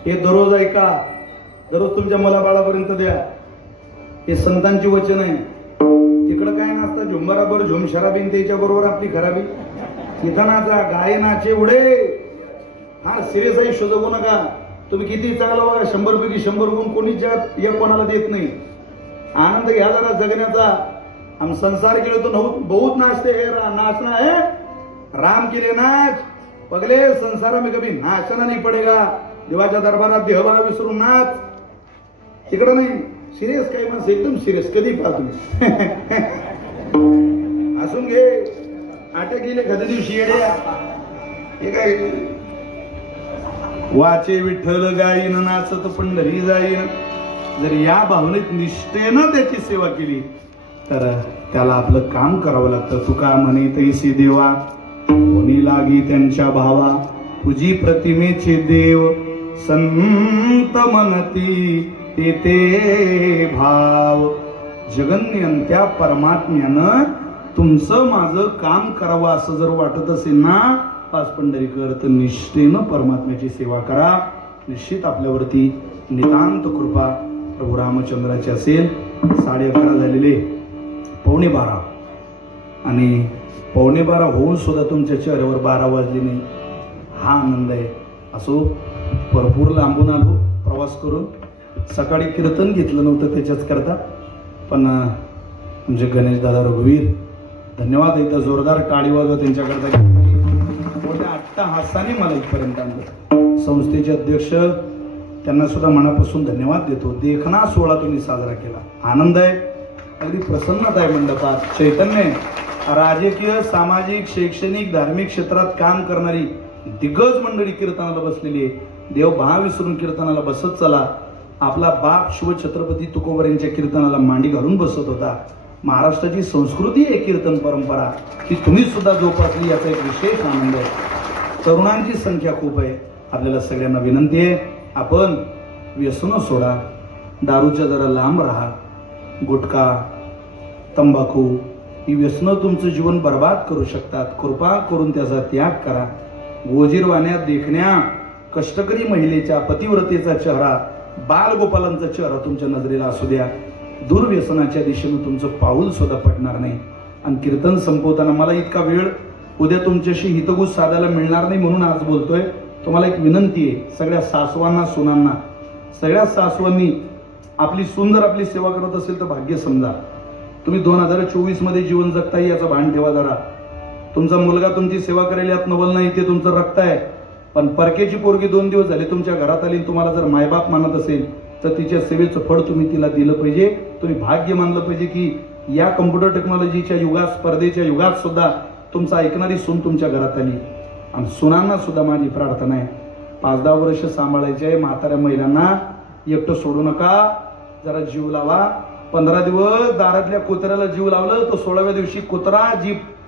हे दररोज ऐका, दररोज तुमच्या मुलाबाळापर्यंत द्या. हे संतांची वचन आहे. तिकडं काय नसतं झुंबराबर झुम शराबीन त्याच्या बरोबर आपली खराबी. इथं नाचा गायनाचे उडे. हा सिरियस आयुष्य जगू नका. तुम्ही किती चांगला बघा 100 पैकी 100 गुण कोणीच या कोणाला देत नाही. आनंद घ्या जरा जगण्याचा. हम संसार के लिए तो बहुत नाचते हैं. नाचना है राम के लिए नाच. पगले संसार में कभी नाचना नहीं पडेगा. देवाच्या दरबारात देहभाव विसरून नाच. तिकडं नाही. सिरियस काही माणसं एकदम सिरियस कधी पाहतो असून घे. अटॅक गेले एखाद्या दिवशी येडे. हे काय वाचे विठ्ठल गाईन नाचत पंढरी जाईन. जर या भावनेत निष्ठेनं त्याची सेवा केली तर त्याला आपलं काम करावं लागतं. तुका म्हणे तैसी देवा कोणी लागी त्यांच्या भावा. तुझी प्रतिमेचे देव संत म्हणती ते भाव. जगन्यंत्या परमात्म्यानं तुमचं माझं काम करावं असं जर वाटत असेल ना पाच पंढरीकर तर निष्ठेनं परमात्म्याची सेवा करा. निश्चित आपल्यावरती नितांत कृपा प्रभू रामचंद्राची असेल. 11:30 झालेले 11:45 आणि 11:45 होऊन सुद्धा तुमच्या चेहऱ्यावर 12 वाजले नाही. हा आनंद आहे. असो भरपूर लांबून आलो प्रवास करून. सकाळी कीर्तन घेतलं नव्हतं त्याच्याच करता. पण म्हणजे गणेश दादा रघुवीर धन्यवाद. एकदा जोरदार टाळी वाजवा त्यांच्याकरता. मोठ्या अट्टहासाने मला इथपर्यंत आणलं. संस्थेचे अध्यक्ष त्यांना सुद्धा मनापासून धन्यवाद देतो. देखणा सोहळा तुम्ही साजरा केला. आनंद आहे. अगदी प्रसन्नता आहे मंडपात. चैतन्य राजकीय सामाजिक शैक्षणिक धार्मिक क्षेत्रात काम करणारी दिग्गज मंडळी कीर्तनाला बसलेली आहे. देव भाव विसरून कीर्तनाला बसत चला. आपला बाप शिवछत्रपती तुकोबर यांच्या कीर्तनाला मांडी घालून बसत होता. महाराष्ट्राची संस्कृती आहे कीर्तन परंपरा. ती तुम्ही सुद्धा जोपासली याचा एक विशेष आनंद आहे. तरुणांची संख्या खूप आहे. आपल्याला सगळ्यांना विनंती आहे आपण व्यसनं सोडा. दारूच्या जरा लांब राहा. गुटखा तंबाखू ही व्यसनं तुमचं जीवन बर्बाद करू शकतात. कृपा करून त्याचा त्याग करा. गोजीरवाण्या देखण्या कष्टकरी महिलेच्या पतिव्रतेचा चेहरा बालगोपालांचा चेहरा तुमच्या नजरेला असू द्या. दुर्व्यसनाच्या दिशेने तुमचं पाऊल सुद्धा पडणार नाही. आणि कीर्तन संपवताना मला इतका वेळ उद्या तुमच्याशी हितगुज साधायला मिळणार नाही म्हणून आज बोलतोय. तुम्हाला एक विनंती आहे सगळ्या सासवांना सुनांना. सगळ्या सासवांनी आपली सून जर आपली सेवा करत असेल तर भाग्य समजा. तुम्ही 2024 मध्ये जीवन जगताय याचं भान ठेवा जरा. तुमचा मुलगा तुमची सेवा करायला यात नवल नाही. ते तुमचं रक्त आहे. पण परकेची पोरगी 2 दिवस झाले तुमच्या घरात आली. तुम्हाला जर मायबाप मानत असेल तर तिच्या सेवेचं फळ तुम्ही तिला दिलं पाहिजे. तुम्ही भाग्य मानलं पाहिजे की या कम्प्युटर टेक्नॉलॉजीच्या युगात स्पर्धेच्या युगात सुद्धा तुमचा ऐकणारी सून तुमच्या घरात आली. आणि सुनांना सुद्धा माझी प्रार्थना आहे 5-10 वर्ष सांभाळायचे आहे. म्हाताऱ्या महिलांना एकटं सोडू नका. जरा जीव लावा. 15 दिवस दारातल्या कुत्र्याला जीव लावलं तर 16व्या दिवशी कुत्रा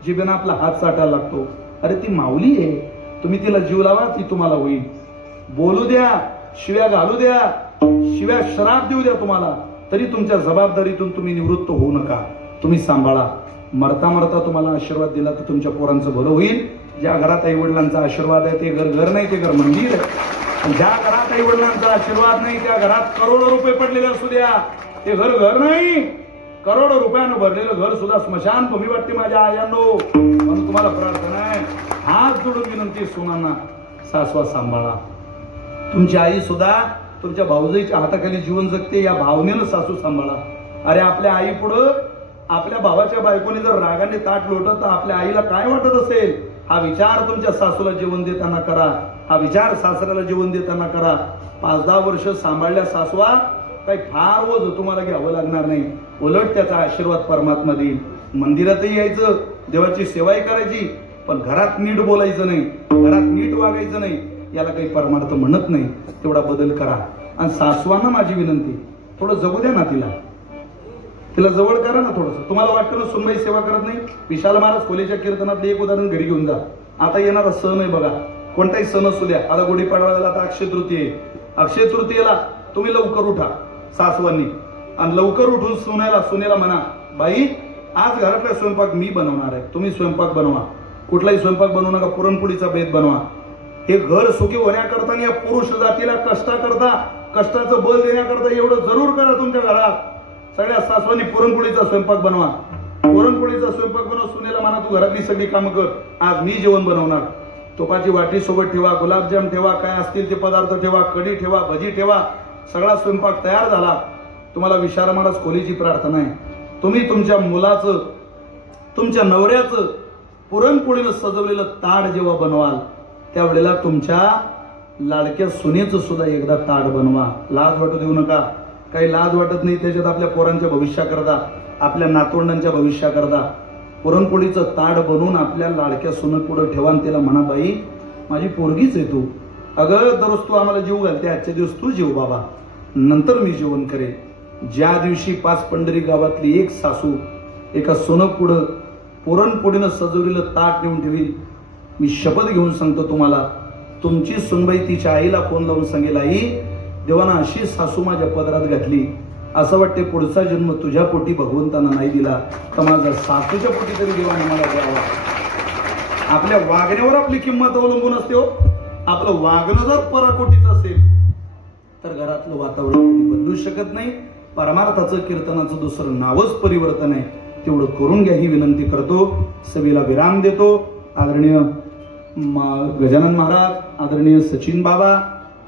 जिभेनं आपला हात चाटायला लागतो. अरे ती माऊली आहे. तुम्ही तिला जीव लावा. ती तुम्हाला होईल. बोलू द्या. शिव्या घालू द्या. शिव्या श्राप देऊ द्या तुम्हाला. तरी तुमच्या जबाबदारीतून तुम्ही निवृत्त होऊ नका. तुम्ही सांभाळा. मरता मरता तुम्हाला आशीर्वाद दिला तर तुमच्या पोरांचं भलं होईल. ज्या घरात आई वडिलांचा आशीर्वाद आहे ते घर नाही ते घर मंदिर आहे. ज्या घरात आई वडिलांचा आशीर्वाद नाही त्या घरात करोडो रुपये पडलेले असू द्या ते घर नाही. करोडो रुपयानं भरलेलं घर सुद्धा स्मशान भूमी वाटते माझ्या आयांनो. म्हणून तुम्हाला प्रार्थना आहे हात जोडून विनंती सुनांना सासवा सांभाळा. तुमची आई सुद्धा तुमच्या भाऊजाईच्या हाताखाली जीवन जगते. या भावनेनं सासू सांभाळा. अरे आपल्या आई पुढं आपल्या भावाच्या बायकोने जर रागाने ताट लोटत तर आपल्या आईला काय वाटत असेल. हा विचार तुमच्या सासूला जेवण देताना करा. हा विचार सासऱ्याला जेवण देताना करा. 5-10 वर्ष सांभाळल्या सासवा काही फार ओझ तुम्हाला घ्यावं लागणार नाही. उलट त्याचा आशीर्वाद परमात्मा देईल. मंदिरातही यायचं, देवाची सेवाही करायची, पण घरात नीट बोलायचं नाही, घरात नीट वागायचं नाही, याला काही परमार्थ म्हणत नाही. तेवढा बदल करा. आणि सासवांना माझी विनंती, थोडं जगू द्या ना तिला जवळ करा ना थोडंसं. तुम्हाला वाटतं ना सुनबाई सेवा करत नाही? विशाल महाराज खोलीच्या कीर्तनातले एक उदाहरण घरी घेऊन जा. आता येणारा सण आहे बघा, कोणताही सण असू द्या. आता गुढीपाडवा झाला, आता अक्षय तृतीय आहे. अक्षय तृतीयेला तुम्ही लवकर उठा सासवांनी, आणि लवकर उठून सुनेला म्हणा, बाई आज घरातला स्वयंपाक मी बनवणार आहे, तुम्ही स्वयंपाक बनवा. कुठलाही स्वयंपाक बनवू नका, पुरणपोळीचा बेत बनवा. हे घर सुखी होण्याकरता आणि या पुरुष जातीला कष्टाचं बल देण्याकरता एवढं जरूर करा. तुमच्या घरात सगळ्या सासवांनी पुरणपोळीचा स्वयंपाक बनवा. पुरणपोळीचा स्वयंपाक बनवा. सुनेला म्हणा, तू घरातली सगळी कामं कर, आज मी जेवण बनवणार. तुपाची वाटी सोबत ठेवा, गुलाबजाम ठेवा, काय असतील ते पदार्थ ठेवा, कढी ठेवा, भजी ठेवा. सगळा स्वयंपाक तयार झाला. तुम्हाला विशाल महाराज खोलीची प्रार्थना आहे. तुम्ही तुमच्या मुलाचं, तुमच्या नवऱ्याचं पुरणपोळीनं सजवलेलं ताट जेव्हा बनवाल, त्यावेळेला तुमच्या लाडक्या सुनेचं सुद्धा एकदा ताट बनवा. लाज वाटू देऊ नका. काही लाज वाटत नाही त्याच्यात. आपल्या पोरांच्या भविष्याकरता, आपल्या नातवंडांच्या भविष्याकरता पुरणपोळीचं ताट बनवून आपल्या लाडक्या सुने पुढे ठेवा आणि त्याला म्हणा, बाई माझी पोरगीच आहे तू, अगं दररोज तू आम्हाला जीव घालते, आजच्या दिवस तू जेव बाबा, नंतर मी जेवण करेन. ज्या दिवशी 5 पंढरी गावातली एक सासू एका सुने पुढं पुरणपोळीनं सजवलेलं ताट नेऊन ठेवील, मी शपथ घेऊन सांगतो तुम्हाला, तुमची सुनबाई तिच्या आईला फोन लावून सांगेल, आई देवानं अशी सासू माझ्या पदरात घातली, असं वाटते पुढचा जन्म तुझ्या पोटी भगवंतानं नाही दिला, तर माझा सासूच्या पोटी तरी देवाने मला द्यावा. आपल्या वागण्यावर आपली किंमत अवलंबून असते हो. आपलं वागणं जर पराकोटीचं असेल तर घरातलं वातावरण बदलू शकत नाही. परमार्थाचं कीर्तनाचं दुसरं नावच परिवर्तन आहे. तेवढं करून घ्या ही विनंती करतो. सभेला विराम देतो. आदरणीय गजानन महाराज, आदरणीय सचिन बाबा,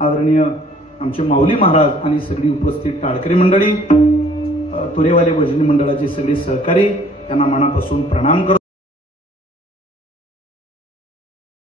आदरणीय आमचे माऊली महाराज आणि सगळी उपस्थित टाळकरी मंडळी, तुरेवाले भजनी मंडळाचे सगळे सहकारी, त्यांना मनापासून प्रणाम करतो.